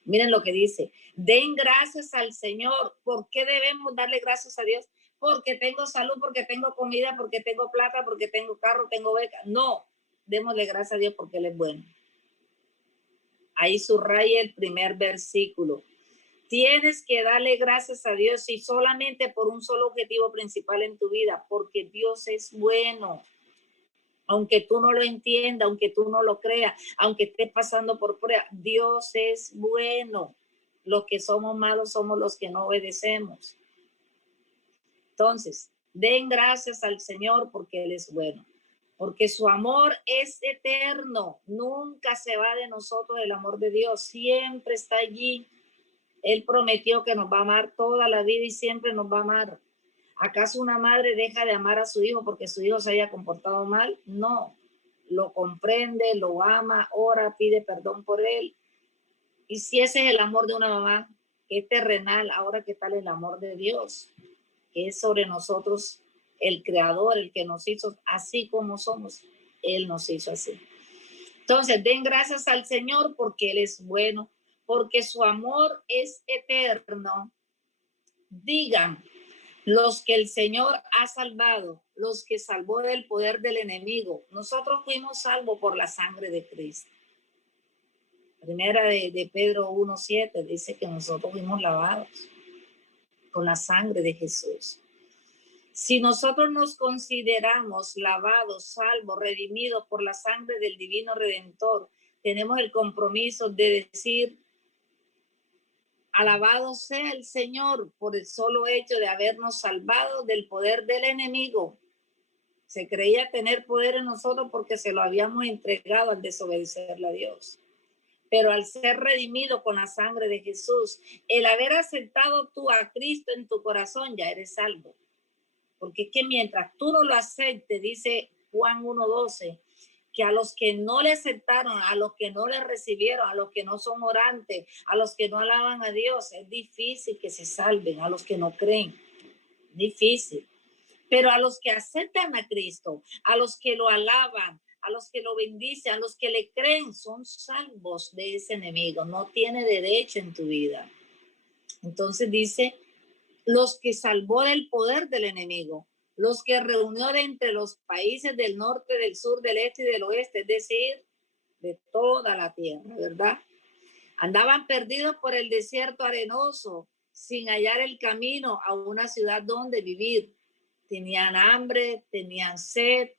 Miren lo que dice: den gracias al Señor. ¿Por qué debemos darle gracias a Dios? Porque tengo salud, porque tengo comida, porque tengo plata, porque tengo carro, tengo beca. No, démosle gracias a Dios porque Él es bueno. Ahí subraya el primer versículo. Tienes que darle gracias a Dios y solamente por un solo objetivo principal en tu vida, porque Dios es bueno. Aunque tú no lo entiendas, aunque tú no lo creas, aunque estés pasando por prueba, Dios es bueno. Los que somos malos somos los que no obedecemos. Entonces, den gracias al Señor porque Él es bueno, porque su amor es eterno, nunca se va de nosotros el amor de Dios, siempre está allí. Él prometió que nos va a amar toda la vida y siempre nos va a amar. ¿Acaso una madre deja de amar a su hijo porque su hijo se haya comportado mal? No, lo comprende, lo ama, ora, pide perdón por él. Y si ese es el amor de una mamá, que es terrenal, ahora qué tal el amor de Dios, que es sobre nosotros el creador, el que nos hizo así como somos. Él nos hizo así. Entonces, den gracias al Señor porque Él es bueno, porque su amor es eterno. Digan los que el Señor ha salvado, los que salvó del poder del enemigo. Nosotros fuimos salvos por la sangre de Cristo. Primera de Pedro 1:7 dice que nosotros fuimos lavados con la sangre de Jesús. Si nosotros nos consideramos lavados, salvos, redimidos por la sangre del divino Redentor, tenemos el compromiso de decir: alabado sea el Señor por el solo hecho de habernos salvado del poder del enemigo. Se creía tener poder en nosotros porque se lo habíamos entregado al desobedecerle a Dios. Pero al ser redimido con la sangre de Jesús, el haber aceptado tú a Cristo en tu corazón, ya eres salvo. Porque es que mientras tú no lo aceptes, dice Juan 1:12, que a los que no le aceptaron, a los que no le recibieron, a los que no son orantes, a los que no alaban a Dios, es difícil que se salven, a los que no creen, difícil. Pero a los que aceptan a Cristo, a los que lo alaban, a los que lo bendicen, a los que le creen, son salvos de ese enemigo, no tiene derecho en tu vida. Entonces dice, los que salvó del poder del enemigo, los que reunió de entre los países del norte, del sur, del este y del oeste, es decir, de toda la tierra, ¿verdad? Andaban perdidos por el desierto arenoso, sin hallar el camino a una ciudad donde vivir. Tenían hambre, tenían sed,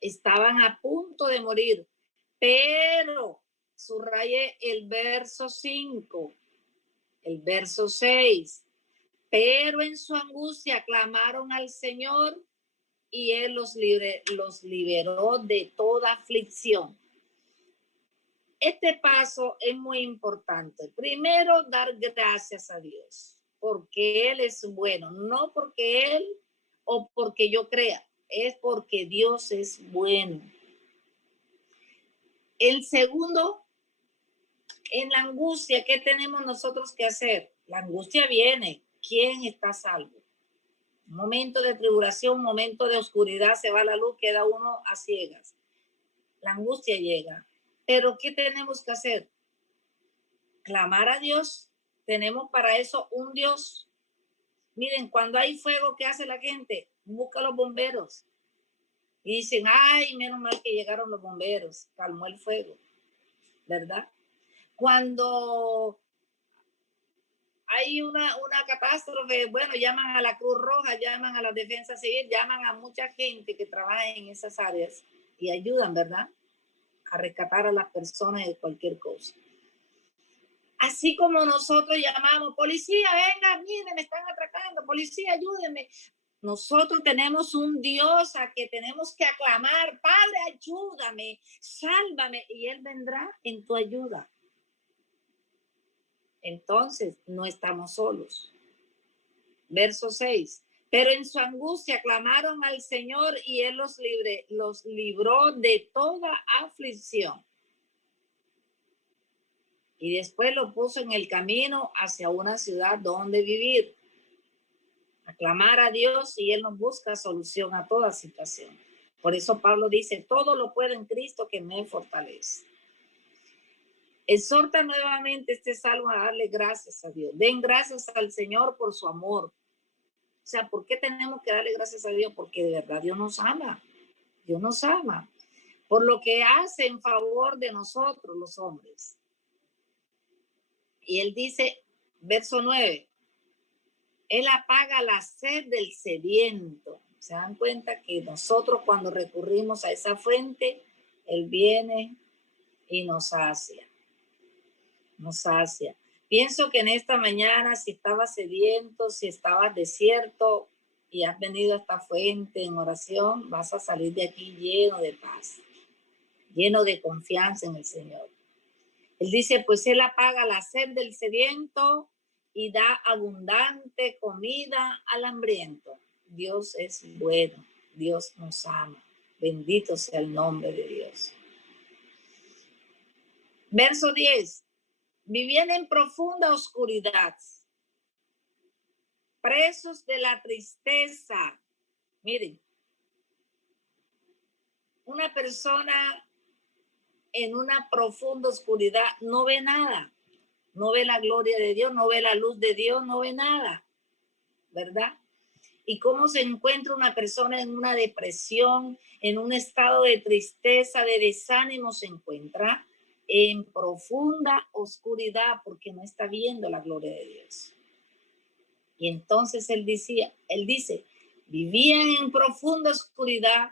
estaban a punto de morir. Pero, subraye el verso 5, el verso 6. Pero en su angustia clamaron al Señor y Él los liberó de toda aflicción. Este paso es muy importante. Primero, dar gracias a Dios, porque Él es bueno, no porque Él o porque yo crea, es porque Dios es bueno. El segundo, en la angustia, ¿qué tenemos nosotros que hacer? La angustia viene. ¿Quién está salvo? Un momento de tribulación, un momento de oscuridad, se va la luz, queda uno a ciegas. La angustia llega. Pero ¿qué tenemos que hacer? Clamar a Dios. Tenemos para eso un Dios. Miren, cuando hay fuego, ¿qué hace la gente? Busca a los bomberos. Y dicen, ay, menos mal que llegaron los bomberos. Calmó el fuego, ¿verdad? Cuando hay una catástrofe, bueno, llaman a la Cruz Roja, llaman a la Defensa Civil, llaman a mucha gente que trabaja en esas áreas y ayudan, ¿verdad?, a rescatar a las personas de cualquier cosa. Así como nosotros llamamos, policía, venga, mire, me están atracando, policía, ayúdenme. Nosotros tenemos un Dios a que tenemos que aclamar, Padre, ayúdame, sálvame, y Él vendrá en tu ayuda. Entonces, no estamos solos. Verso 6. Pero en su angustia clamaron al Señor y Él los libró de toda aflicción. y después lo puso en el camino hacia una ciudad donde vivir. Aclamar a Dios y Él nos busca solución a toda situación. Por eso Pablo dice, todo lo puedo en Cristo que me fortalece. Exhorta nuevamente este salmo a darle gracias a Dios. Den gracias al Señor por su amor. O sea, ¿por qué tenemos que darle gracias a Dios? Porque de verdad Dios nos ama. Dios nos ama. Por lo que hace en favor de nosotros los hombres. Y Él dice, verso 9, Él apaga la sed del sediento. Se dan cuenta que nosotros cuando recurrimos a esa fuente, Él viene y nos sacia. Nos sacia. Pienso que en esta mañana, si estabas sediento, si estabas desierto y has venido a esta fuente en oración, vas a salir de aquí lleno de paz, lleno de confianza en el Señor. Él dice, pues Él apaga la sed del sediento y da abundante comida al hambriento. Dios es bueno, Dios nos ama. Bendito sea el nombre de Dios. Verso 10. Vivían en profunda oscuridad, presos de la tristeza. Miren, una persona en una profunda oscuridad no ve nada, no ve la gloria de Dios, no ve la luz de Dios, no ve nada, ¿verdad? Y cómo se encuentra una persona en una depresión, en un estado de tristeza, de desánimo, se encuentra en profunda oscuridad porque no está viendo la gloria de Dios. Y entonces él dice, vivían en profunda oscuridad,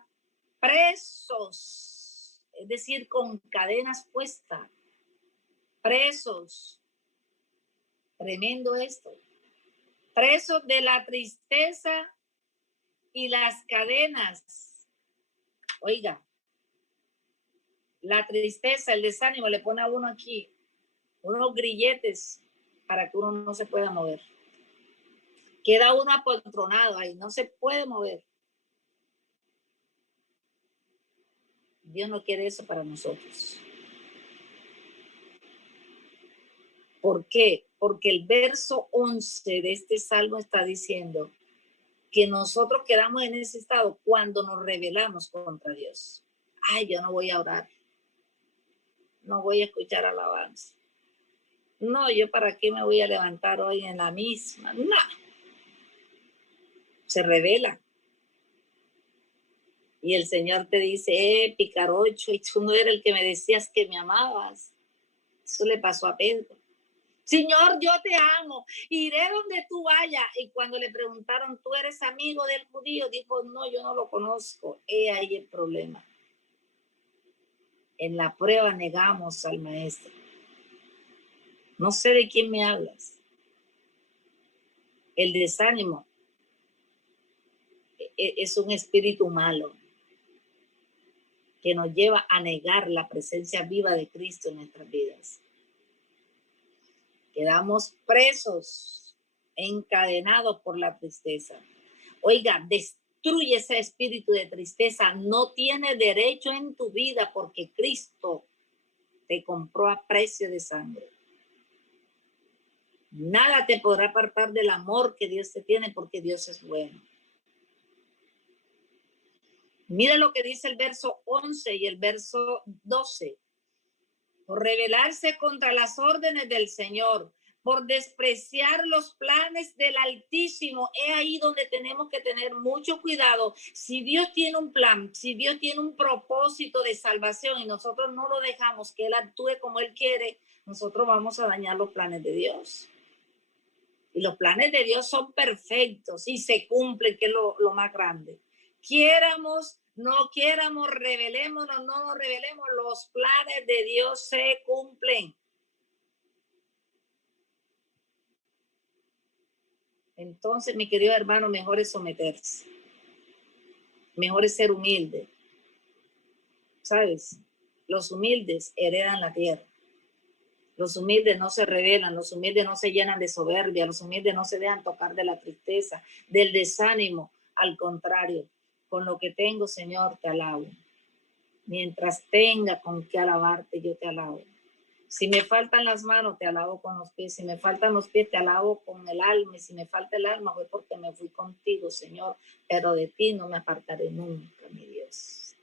presos, es decir, con cadenas puestas, presos. Tremendo esto. Presos de la tristeza y las cadenas. Oiga, la tristeza, el desánimo le pone a uno aquí unos grilletes para que uno no se pueda mover. Queda uno apoltronado ahí, no se puede mover. Dios no quiere eso para nosotros. ¿Por qué? Porque el verso 11 de este salmo está diciendo que nosotros quedamos en ese estado cuando nos rebelamos contra Dios. Ay, yo no voy a orar. No voy a escuchar alabanza. No, yo para qué me voy a levantar hoy en la misma. No. Se revela. Y el Señor te dice, picarocho, y tú no eres el que me decías que me amabas. Eso le pasó a Pedro. Señor, yo te amo, iré donde tú vayas. Y cuando le preguntaron, ¿tú eres amigo del judío? Dijo, no, yo no lo conozco. Ahí el problema. En la prueba negamos al maestro. No sé de quién me hablas. El desánimo es un espíritu malo que nos lleva a negar la presencia viva de Cristo en nuestras vidas. Quedamos presos, encadenados por la tristeza. Oiga, destruye ese espíritu de tristeza. No tiene derecho en tu vida porque Cristo te compró a precio de sangre. Nada te podrá apartar del amor que Dios te tiene porque Dios es bueno. Mira lo que dice el verso 11 y el verso 12. Por rebelarse contra las órdenes del Señor, por despreciar los planes del Altísimo. Es ahí donde tenemos que tener mucho cuidado. Si Dios tiene un plan, si Dios tiene un propósito de salvación y nosotros no lo dejamos que Él actúe como Él quiere, nosotros vamos a dañar los planes de Dios. Y los planes de Dios son perfectos y se cumplen, que es lo más grande. Quiéramos, no quiéramos, revelémonos, no nos revelemos, los planes de Dios se cumplen. Entonces, mi querido hermano, mejor es someterse. Mejor es ser humilde. ¿Sabes? Los humildes heredan la tierra. Los humildes no se rebelan, los humildes no se llenan de soberbia, los humildes no se dejan tocar de la tristeza, del desánimo. Al contrario, con lo que tengo, Señor, te alabo. Mientras tenga con qué alabarte, yo te alabo. Si me faltan las manos, te alabo con los pies. Si me faltan los pies, te alabo con el alma. Y si me falta el alma, fue porque me fui contigo, Señor. Pero de ti no me apartaré nunca, mi Dios.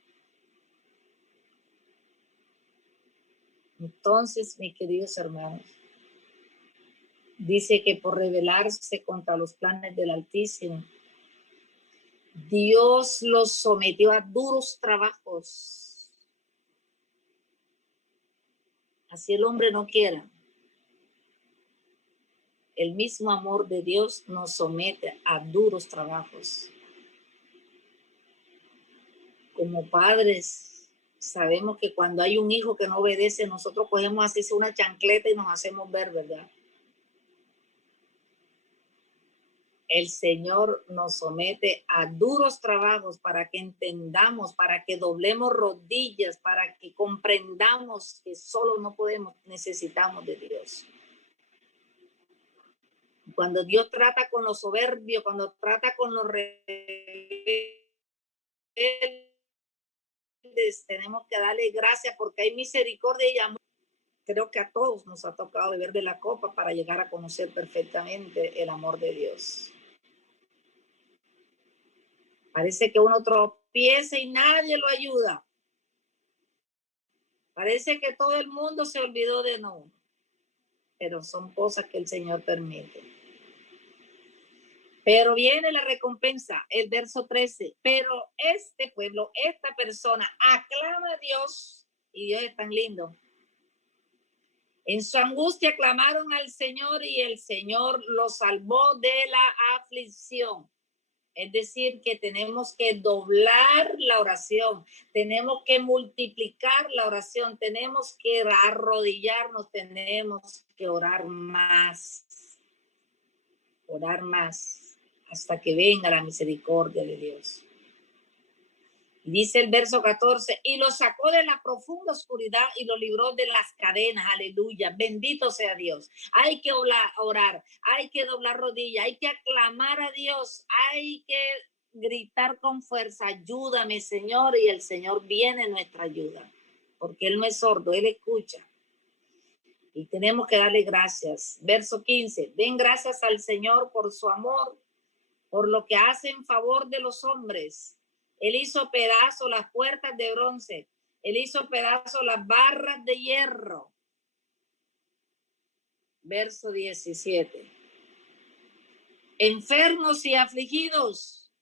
Entonces, mis queridos hermanos, dice que por rebelarse contra los planes del Altísimo, Dios los sometió a duros trabajos. Así el hombre no quiera. El mismo amor de Dios nos somete a duros trabajos. Como padres, sabemos que cuando hay un hijo que no obedece, nosotros cogemos así una chancleta y nos hacemos ver, ¿verdad? El Señor nos somete a duros trabajos para que entendamos, para que doblemos rodillas, para que comprendamos que solo no podemos, necesitamos de Dios. Cuando Dios trata con los soberbios, cuando trata con los rebeldes, tenemos que darle gracias porque hay misericordia y amor. Creo que a todos nos ha tocado beber de la copa para llegar a conocer perfectamente el amor de Dios. Parece que uno tropieza y nadie lo ayuda. Parece que todo el mundo se olvidó de uno. Pero son cosas que el Señor permite. Pero viene la recompensa, el verso 13. Pero este pueblo, esta persona, aclama a Dios. Y Dios es tan lindo. En su angustia clamaron al Señor y el Señor los salvó de la aflicción. Es decir, que tenemos que doblar la oración, tenemos que multiplicar la oración, tenemos que arrodillarnos, tenemos que orar más, hasta que venga la misericordia de Dios. Dice el verso 14, y lo sacó de la profunda oscuridad y lo libró de las cadenas. Aleluya, bendito sea Dios. Hay que orar, hay que doblar rodillas, hay que aclamar a Dios, hay que gritar con fuerza, ayúdame, Señor, y el Señor viene en nuestra ayuda, porque Él no es sordo, Él escucha. Y tenemos que darle gracias. Verso 15, den gracias al Señor por su amor, por lo que hace en favor de los hombres. Él hizo pedazos las puertas de bronce. Él hizo pedazos las barras de hierro. Verso 17. Enfermos y afligidos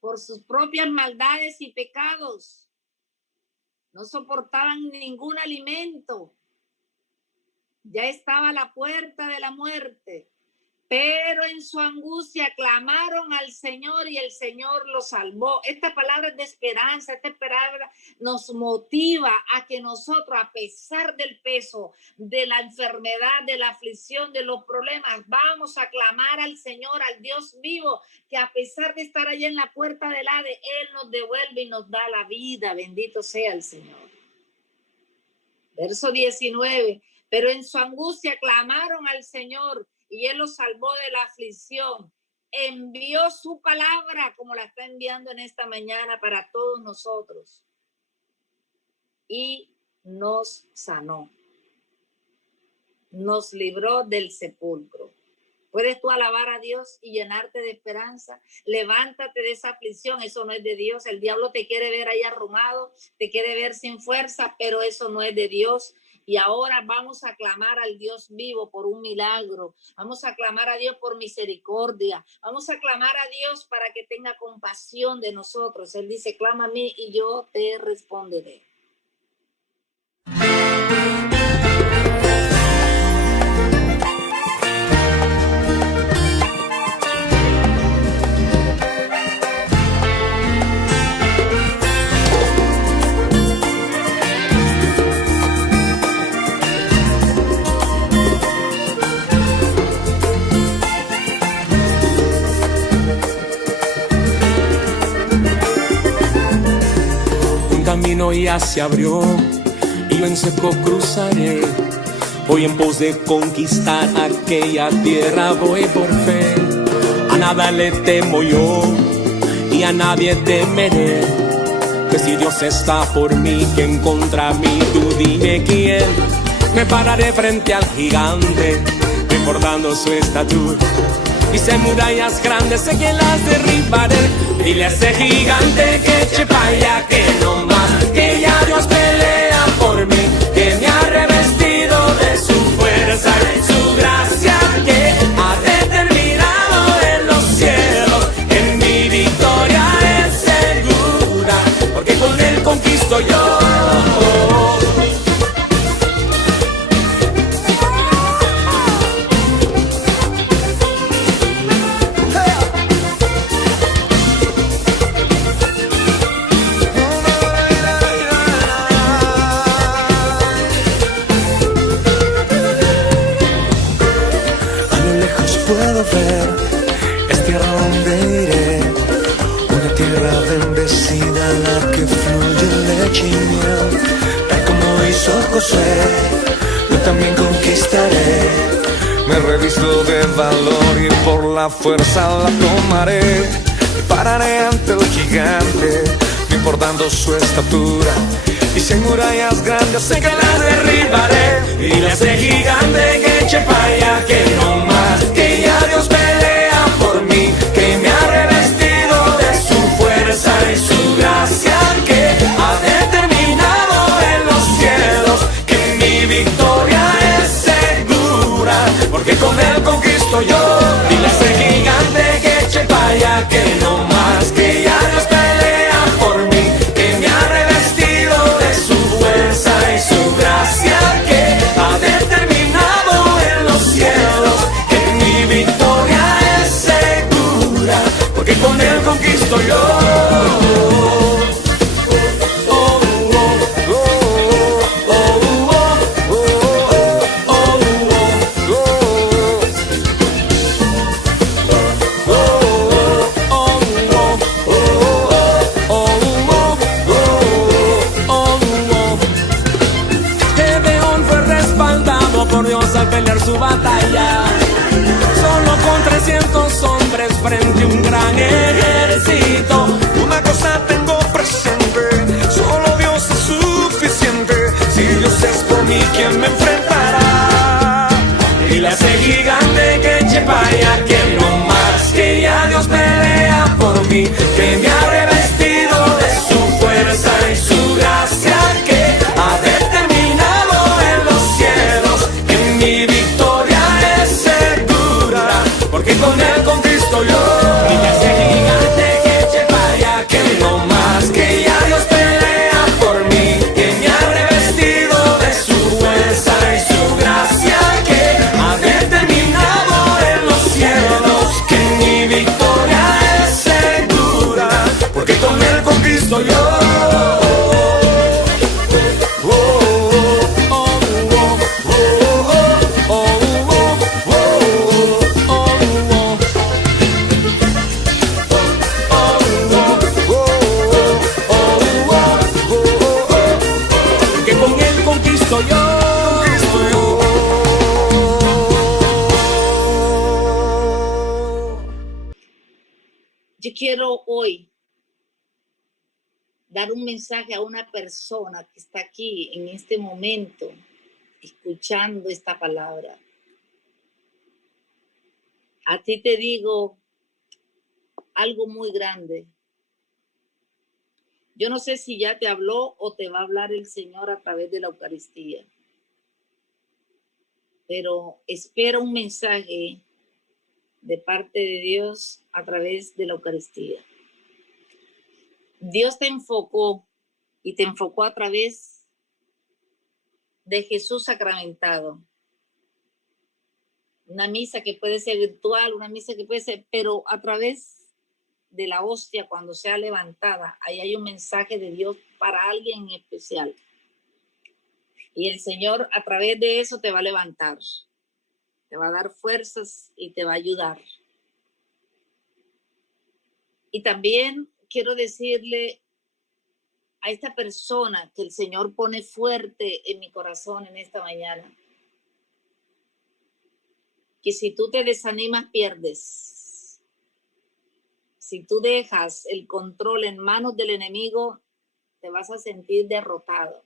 por sus propias maldades y pecados. No soportaban ningún alimento. Ya estaba a la puerta de la muerte. Pero en su angustia clamaron al Señor y el Señor los salvó. Esta palabra es de esperanza, esta palabra nos motiva a que nosotros, a pesar del peso, de la enfermedad, de la aflicción, de los problemas, vamos a clamar al Señor, al Dios vivo, que a pesar de estar allá en la puerta del Hades, Él nos devuelve y nos da la vida. Bendito sea el Señor. Verso 19. Pero en su angustia clamaron al Señor y Él los salvó de la aflicción. Envió su palabra, como la está enviando en esta mañana para todos nosotros. Y nos sanó. Nos libró del sepulcro. ¿Puedes tú alabar a Dios y llenarte de esperanza? Levántate de esa aflicción. Eso no es de Dios. El diablo te quiere ver ahí arrumado, te quiere ver sin fuerza, pero eso no es de Dios. Y ahora vamos a clamar al Dios vivo por un milagro. Vamos a clamar a Dios por misericordia. Vamos a clamar a Dios para que tenga compasión de nosotros. Él dice, clama a mí y yo te responderé. Camino ya se abrió y yo en seco cruzaré. Voy en pos de conquistar aquella tierra, voy por fe. A nada le temo yo y a nadie temeré. Que si Dios está por mí, ¿quién contra mí? Tú dime quién. Me pararé frente al gigante, recordando su estatura. Y si hay murallas grandes, sé que las derribaré. Dile a ese gigante que eche pa' allá, que no más, que ya Dios pelea por mí, que me ha revestido de su fuerza y su gracia, que ha determinado en los cielos que mi victoria es segura, porque con él conquisto yo. Puedo ver, es tierra donde iré, una tierra bendecida en la que fluye leche y miel. Tal como hizo Josué, yo también conquistaré. Me revisto de valor y por la fuerza la tomaré. Me pararé ante el gigante, no importando su estatura. Y si hay murallas grandes, sé que las derribaré. Y a ese gigante que eche pa' allá, que no más, que ya Dios pelea por mí, que me ha revestido de su fuerza y su gracia, que ha determinado en los cielos que mi victoria es segura, porque con él conquisto yo. Dile a ese gigante que eche pa' allá, que no más, que ya Dios pelea por mí, que me ha revestido de su fuerza y su gracia, que ha determinado en los cielos que mi victoria es segura, porque con él conquisto yo. Por Dios al pelear su batalla, solo con 300 hombres frente a un gran ejército. Una cosa tengo presente, solo Dios es suficiente. Si Dios es por mí, ¿quién me enfrentará? Dile a ese gigante que eche pa' allá, que no más, que ya Dios pelea por mí, que me ha revestido de su fuerza y su gracia, que ha determinado en los cielos que mi victoria es segura, porque con él conquisto yo. Dile a ese gigante que eche pa' allá, que no más, que ya Dios pelea por mí, que me ha revestido de su fuerza y su gracia, que ha determinado en los cielos que mi victoria es segura, porque con él conquisto yo. Que con él conquisto yo. Yo quiero hoy dar un mensaje a una persona que está aquí en este momento escuchando esta palabra. A ti te digo algo muy grande. Yo no sé si ya te habló o te va a hablar el Señor a través de la Eucaristía, pero espera un mensaje de parte de Dios a través de la Eucaristía. Dios te enfocó y te enfocó a través de Jesús sacramentado. Una misa que puede ser virtual, una misa que puede ser, pero a través de la hostia, cuando sea levantada, ahí hay un mensaje de Dios para alguien en especial. Y el Señor a través de eso te va a levantar, te va a dar fuerzas y te va a ayudar. Y también quiero decirle a esta persona que el Señor pone fuerte en mi corazón en esta mañana, que si tú te desanimas, pierdes. Si tú dejas el control en manos del enemigo, te vas a sentir derrotado.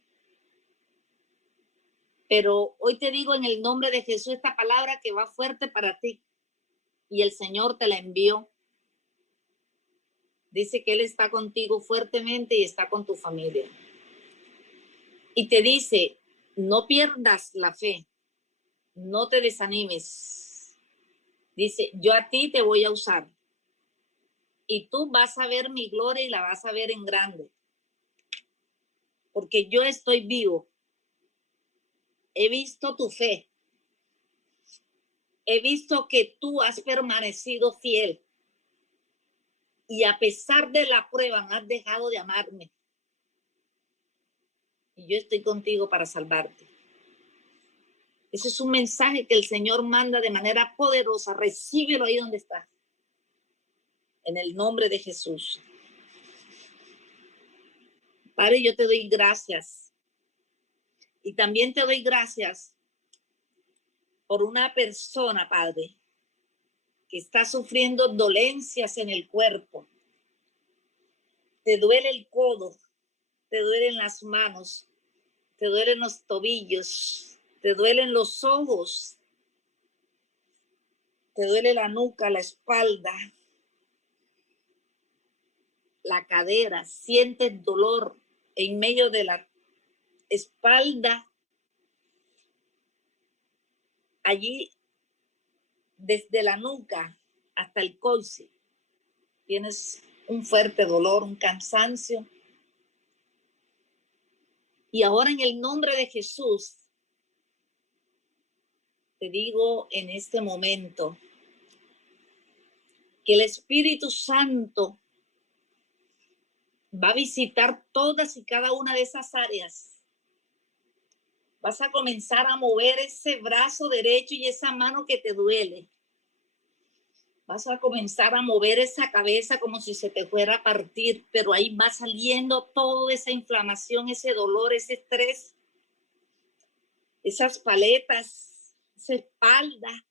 Pero hoy te digo en el nombre de Jesús esta palabra que va fuerte para ti. Y el Señor te la envió. Dice que Él está contigo fuertemente y está con tu familia. Y te dice, no pierdas la fe, no te desanimes. Dice, yo a ti te voy a usar. Y tú vas a ver mi gloria y la vas a ver en grande. Porque yo estoy vivo. He visto tu fe. He visto que tú has permanecido fiel. Y a pesar de la prueba, no has dejado de amarme. Y yo estoy contigo para salvarte. Ese es un mensaje que el Señor manda de manera poderosa. Recíbelo ahí donde estás. En el nombre de Jesús. Padre, yo te doy gracias. Y también te doy gracias por una persona, Padre, que está sufriendo dolencias en el cuerpo. Te duele el codo, te duelen las manos, te duelen los tobillos, te duelen los ojos, te duele la nuca, la espalda, la cadera, sientes dolor en medio de la espalda. Allí, desde la nuca hasta el coxis, tienes un fuerte dolor, un cansancio. Y ahora en el nombre de Jesús, te digo en este momento que el Espíritu Santo va a visitar todas y cada una de esas áreas. Vas a comenzar a mover ese brazo derecho y esa mano que te duele. Vas a comenzar a mover esa cabeza como si se te fuera a partir, pero ahí va saliendo toda esa inflamación, ese dolor, ese estrés, esas paletas, esa espalda,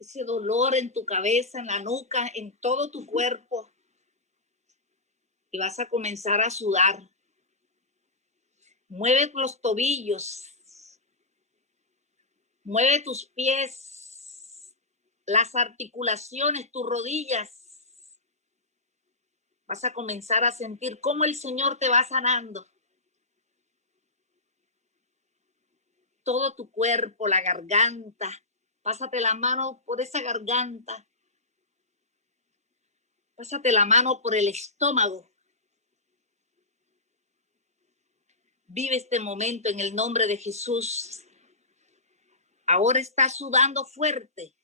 ese dolor en tu cabeza, en la nuca, en todo tu cuerpo. Y vas a comenzar a sudar. Mueve los tobillos, mueve tus pies, las articulaciones, tus rodillas. Vas a comenzar a sentir cómo el Señor te va sanando. Todo tu cuerpo, la garganta. Pásate la mano por esa garganta. Pásate la mano por el estómago. Vive este momento en el nombre de Jesús. Ahora estás sudando fuerte.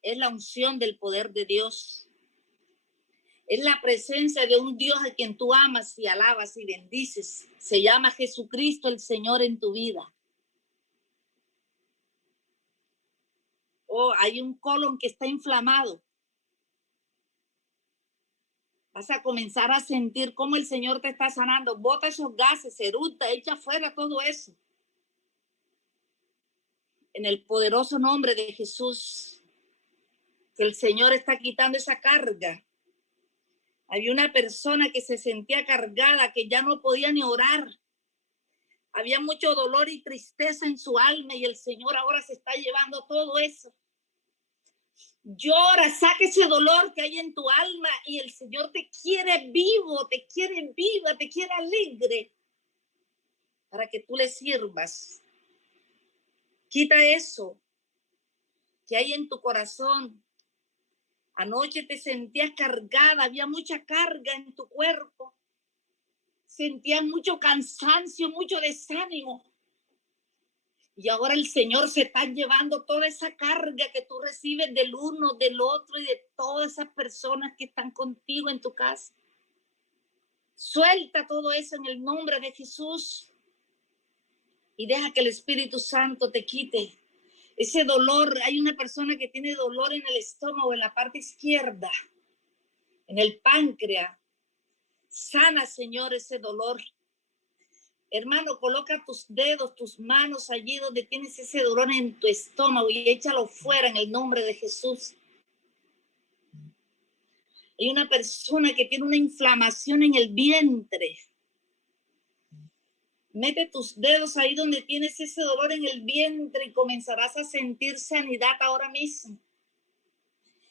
Es la unción del poder de Dios. Es la presencia de un Dios a quien tú amas y alabas y bendices. Se llama Jesucristo el Señor en tu vida. Oh, hay un colon que está inflamado. Vas a comenzar a sentir cómo el Señor te está sanando. Bota esos gases, eructa, echa fuera todo eso. En el poderoso nombre de Jesús, que el Señor está quitando esa carga. Había una persona que se sentía cargada, que ya no podía ni orar. Había mucho dolor y tristeza en su alma y el Señor ahora se está llevando todo eso. Llora, saca ese dolor que hay en tu alma y el Señor te quiere vivo, te quiere viva, te quiere alegre para que tú le sirvas. Quita eso que hay en tu corazón. Anoche te sentías cargada, había mucha carga en tu cuerpo. Sentías mucho cansancio, mucho desánimo. Y ahora el Señor se está llevando toda esa carga que tú recibes del uno, del otro y de todas esas personas que están contigo en tu casa. Suelta todo eso en el nombre de Jesús y deja que el Espíritu Santo te quite ese dolor. Hay una persona que tiene dolor en el estómago, en la parte izquierda, en el páncreas. Sana, Señor, ese dolor. Hermano, coloca tus dedos, tus manos allí donde tienes ese dolor en tu estómago y échalo fuera en el nombre de Jesús. Hay una persona que tiene una inflamación en el vientre. Mete tus dedos ahí donde tienes ese dolor en el vientre y comenzarás a sentir sanidad ahora mismo.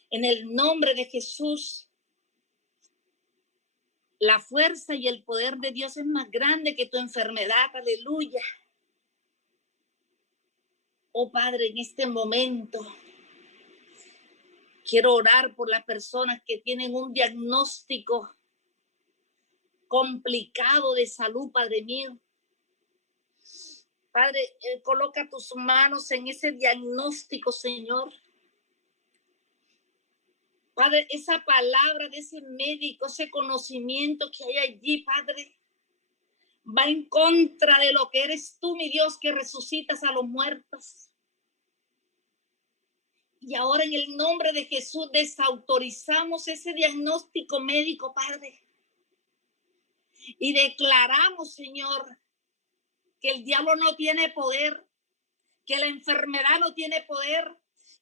En el nombre de Jesús, la fuerza y el poder de Dios es más grande que tu enfermedad. Aleluya. Oh Padre, en este momento quiero orar por las personas que tienen un diagnóstico complicado de salud, Padre mío. Padre, coloca tus manos en ese diagnóstico, Señor. Padre, esa palabra de ese médico, ese conocimiento que hay allí, Padre, va en contra de lo que eres tú, mi Dios, que resucitas a los muertos. Y ahora en el nombre de Jesús desautorizamos ese diagnóstico médico, Padre. Y declaramos, Señor, que el diablo no tiene poder, que la enfermedad no tiene poder,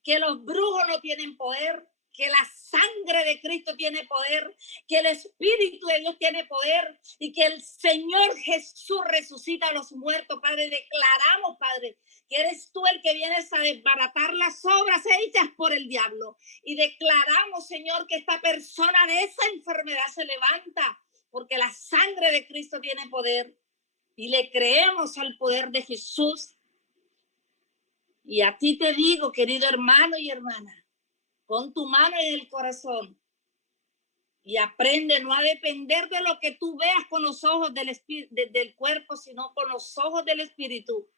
que los brujos no tienen poder, que la sangre de Cristo tiene poder, que el Espíritu de Dios tiene poder y que el Señor Jesús resucita a los muertos. Padre, declaramos, Padre, que eres tú el que vienes a desbaratar las obras hechas por el diablo. Y declaramos, Señor, que esta persona de esa enfermedad se levanta porque la sangre de Cristo tiene poder. Y le creemos al poder de Jesús. Y a ti te digo, querido hermano y hermana, pon tu mano en el corazón y aprende no a depender de lo que tú veas con los ojos del cuerpo, sino con los ojos del Espíritu.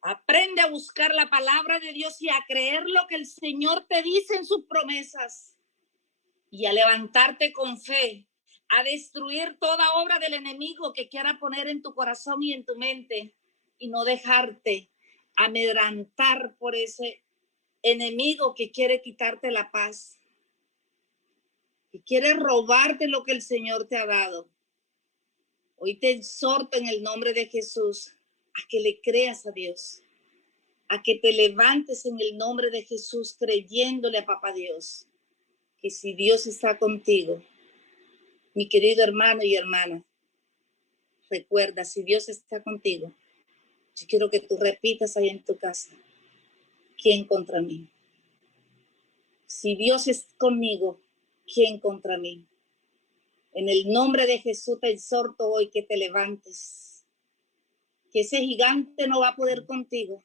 Aprende a buscar la palabra de Dios y a creer lo que el Señor te dice en sus promesas y a levantarte con fe, a destruir toda obra del enemigo que quiera poner en tu corazón y en tu mente y no dejarte amedrentar por ese enemigo que quiere quitarte la paz, que quiere robarte lo que el Señor te ha dado. Hoy te exhorto en el nombre de Jesús a que le creas a Dios, a que te levantes en el nombre de Jesús creyéndole a Papá Dios, que si Dios está contigo, mi querido hermano y hermana, recuerda, si Dios está contigo, yo quiero que tú repitas ahí en tu casa, ¿quién contra mí? Si Dios es conmigo, ¿quién contra mí? En el nombre de Jesús te exhorto hoy que te levantes, que ese gigante no va a poder contigo.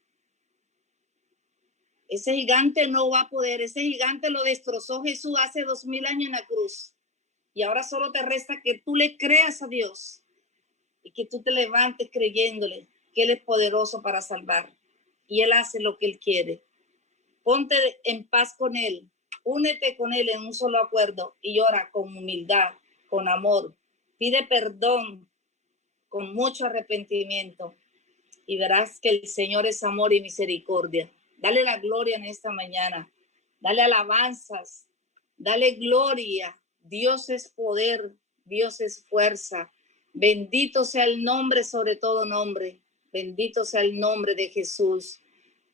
Ese gigante no va a poder, ese gigante lo destrozó Jesús hace 2000 años en la cruz. Y ahora solo te resta que tú le creas a Dios y que tú te levantes creyéndole que Él es poderoso para salvar. Y Él hace lo que Él quiere. Ponte en paz con Él, únete con Él en un solo acuerdo y ora con humildad, con amor. Pide perdón con mucho arrepentimiento y verás que el Señor es amor y misericordia. Dale la gloria en esta mañana. Dale alabanzas. Dale gloria. Dios es poder. Dios es fuerza. Bendito sea el nombre sobre todo nombre. Bendito sea el nombre de Jesús.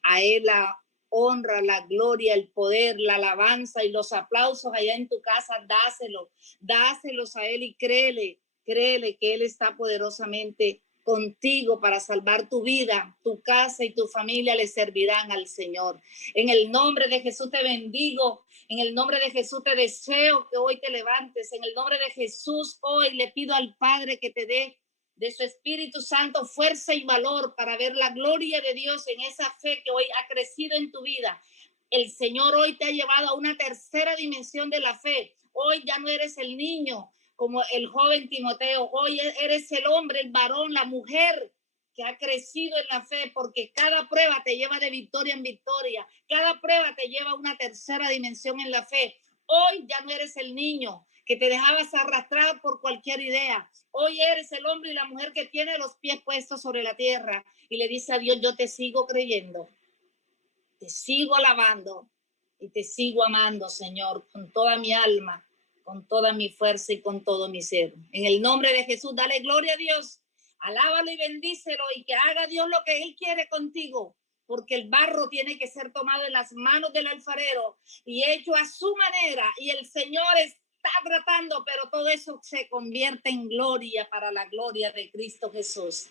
A Él la honra, la gloria, el poder, la alabanza y los aplausos allá en tu casa. Dáselos a Él y créele que Él está poderosamente contigo para salvar tu vida, tu casa y tu familia le servirán al Señor. En el nombre de Jesús te bendigo, en el nombre de Jesús te deseo que hoy te levantes, en el nombre de Jesús hoy le pido al Padre que te dé de su Espíritu Santo fuerza y valor para ver la gloria de Dios en esa fe que hoy ha crecido en tu vida. El Señor hoy te ha llevado a una tercera dimensión de la fe. Hoy ya no eres el niño como el joven Timoteo, hoy eres el hombre, el varón, la mujer que ha crecido en la fe, porque cada prueba te lleva de victoria en victoria, cada prueba te lleva a una tercera dimensión en la fe. Hoy ya no eres el niño que te dejabas arrastrar por cualquier idea. Hoy eres el hombre y la mujer que tiene los pies puestos sobre la tierra y le dice a Dios, yo te sigo creyendo, te sigo alabando y te sigo amando, Señor, con toda mi alma, con toda mi fuerza y con todo mi ser. En el nombre de Jesús, dale gloria a Dios, alábalo y bendícelo y que haga Dios lo que Él quiere contigo, porque el barro tiene que ser tomado en las manos del alfarero y hecho a su manera y el Señor está está tratando, pero todo eso se convierte en gloria para la gloria de Cristo Jesús.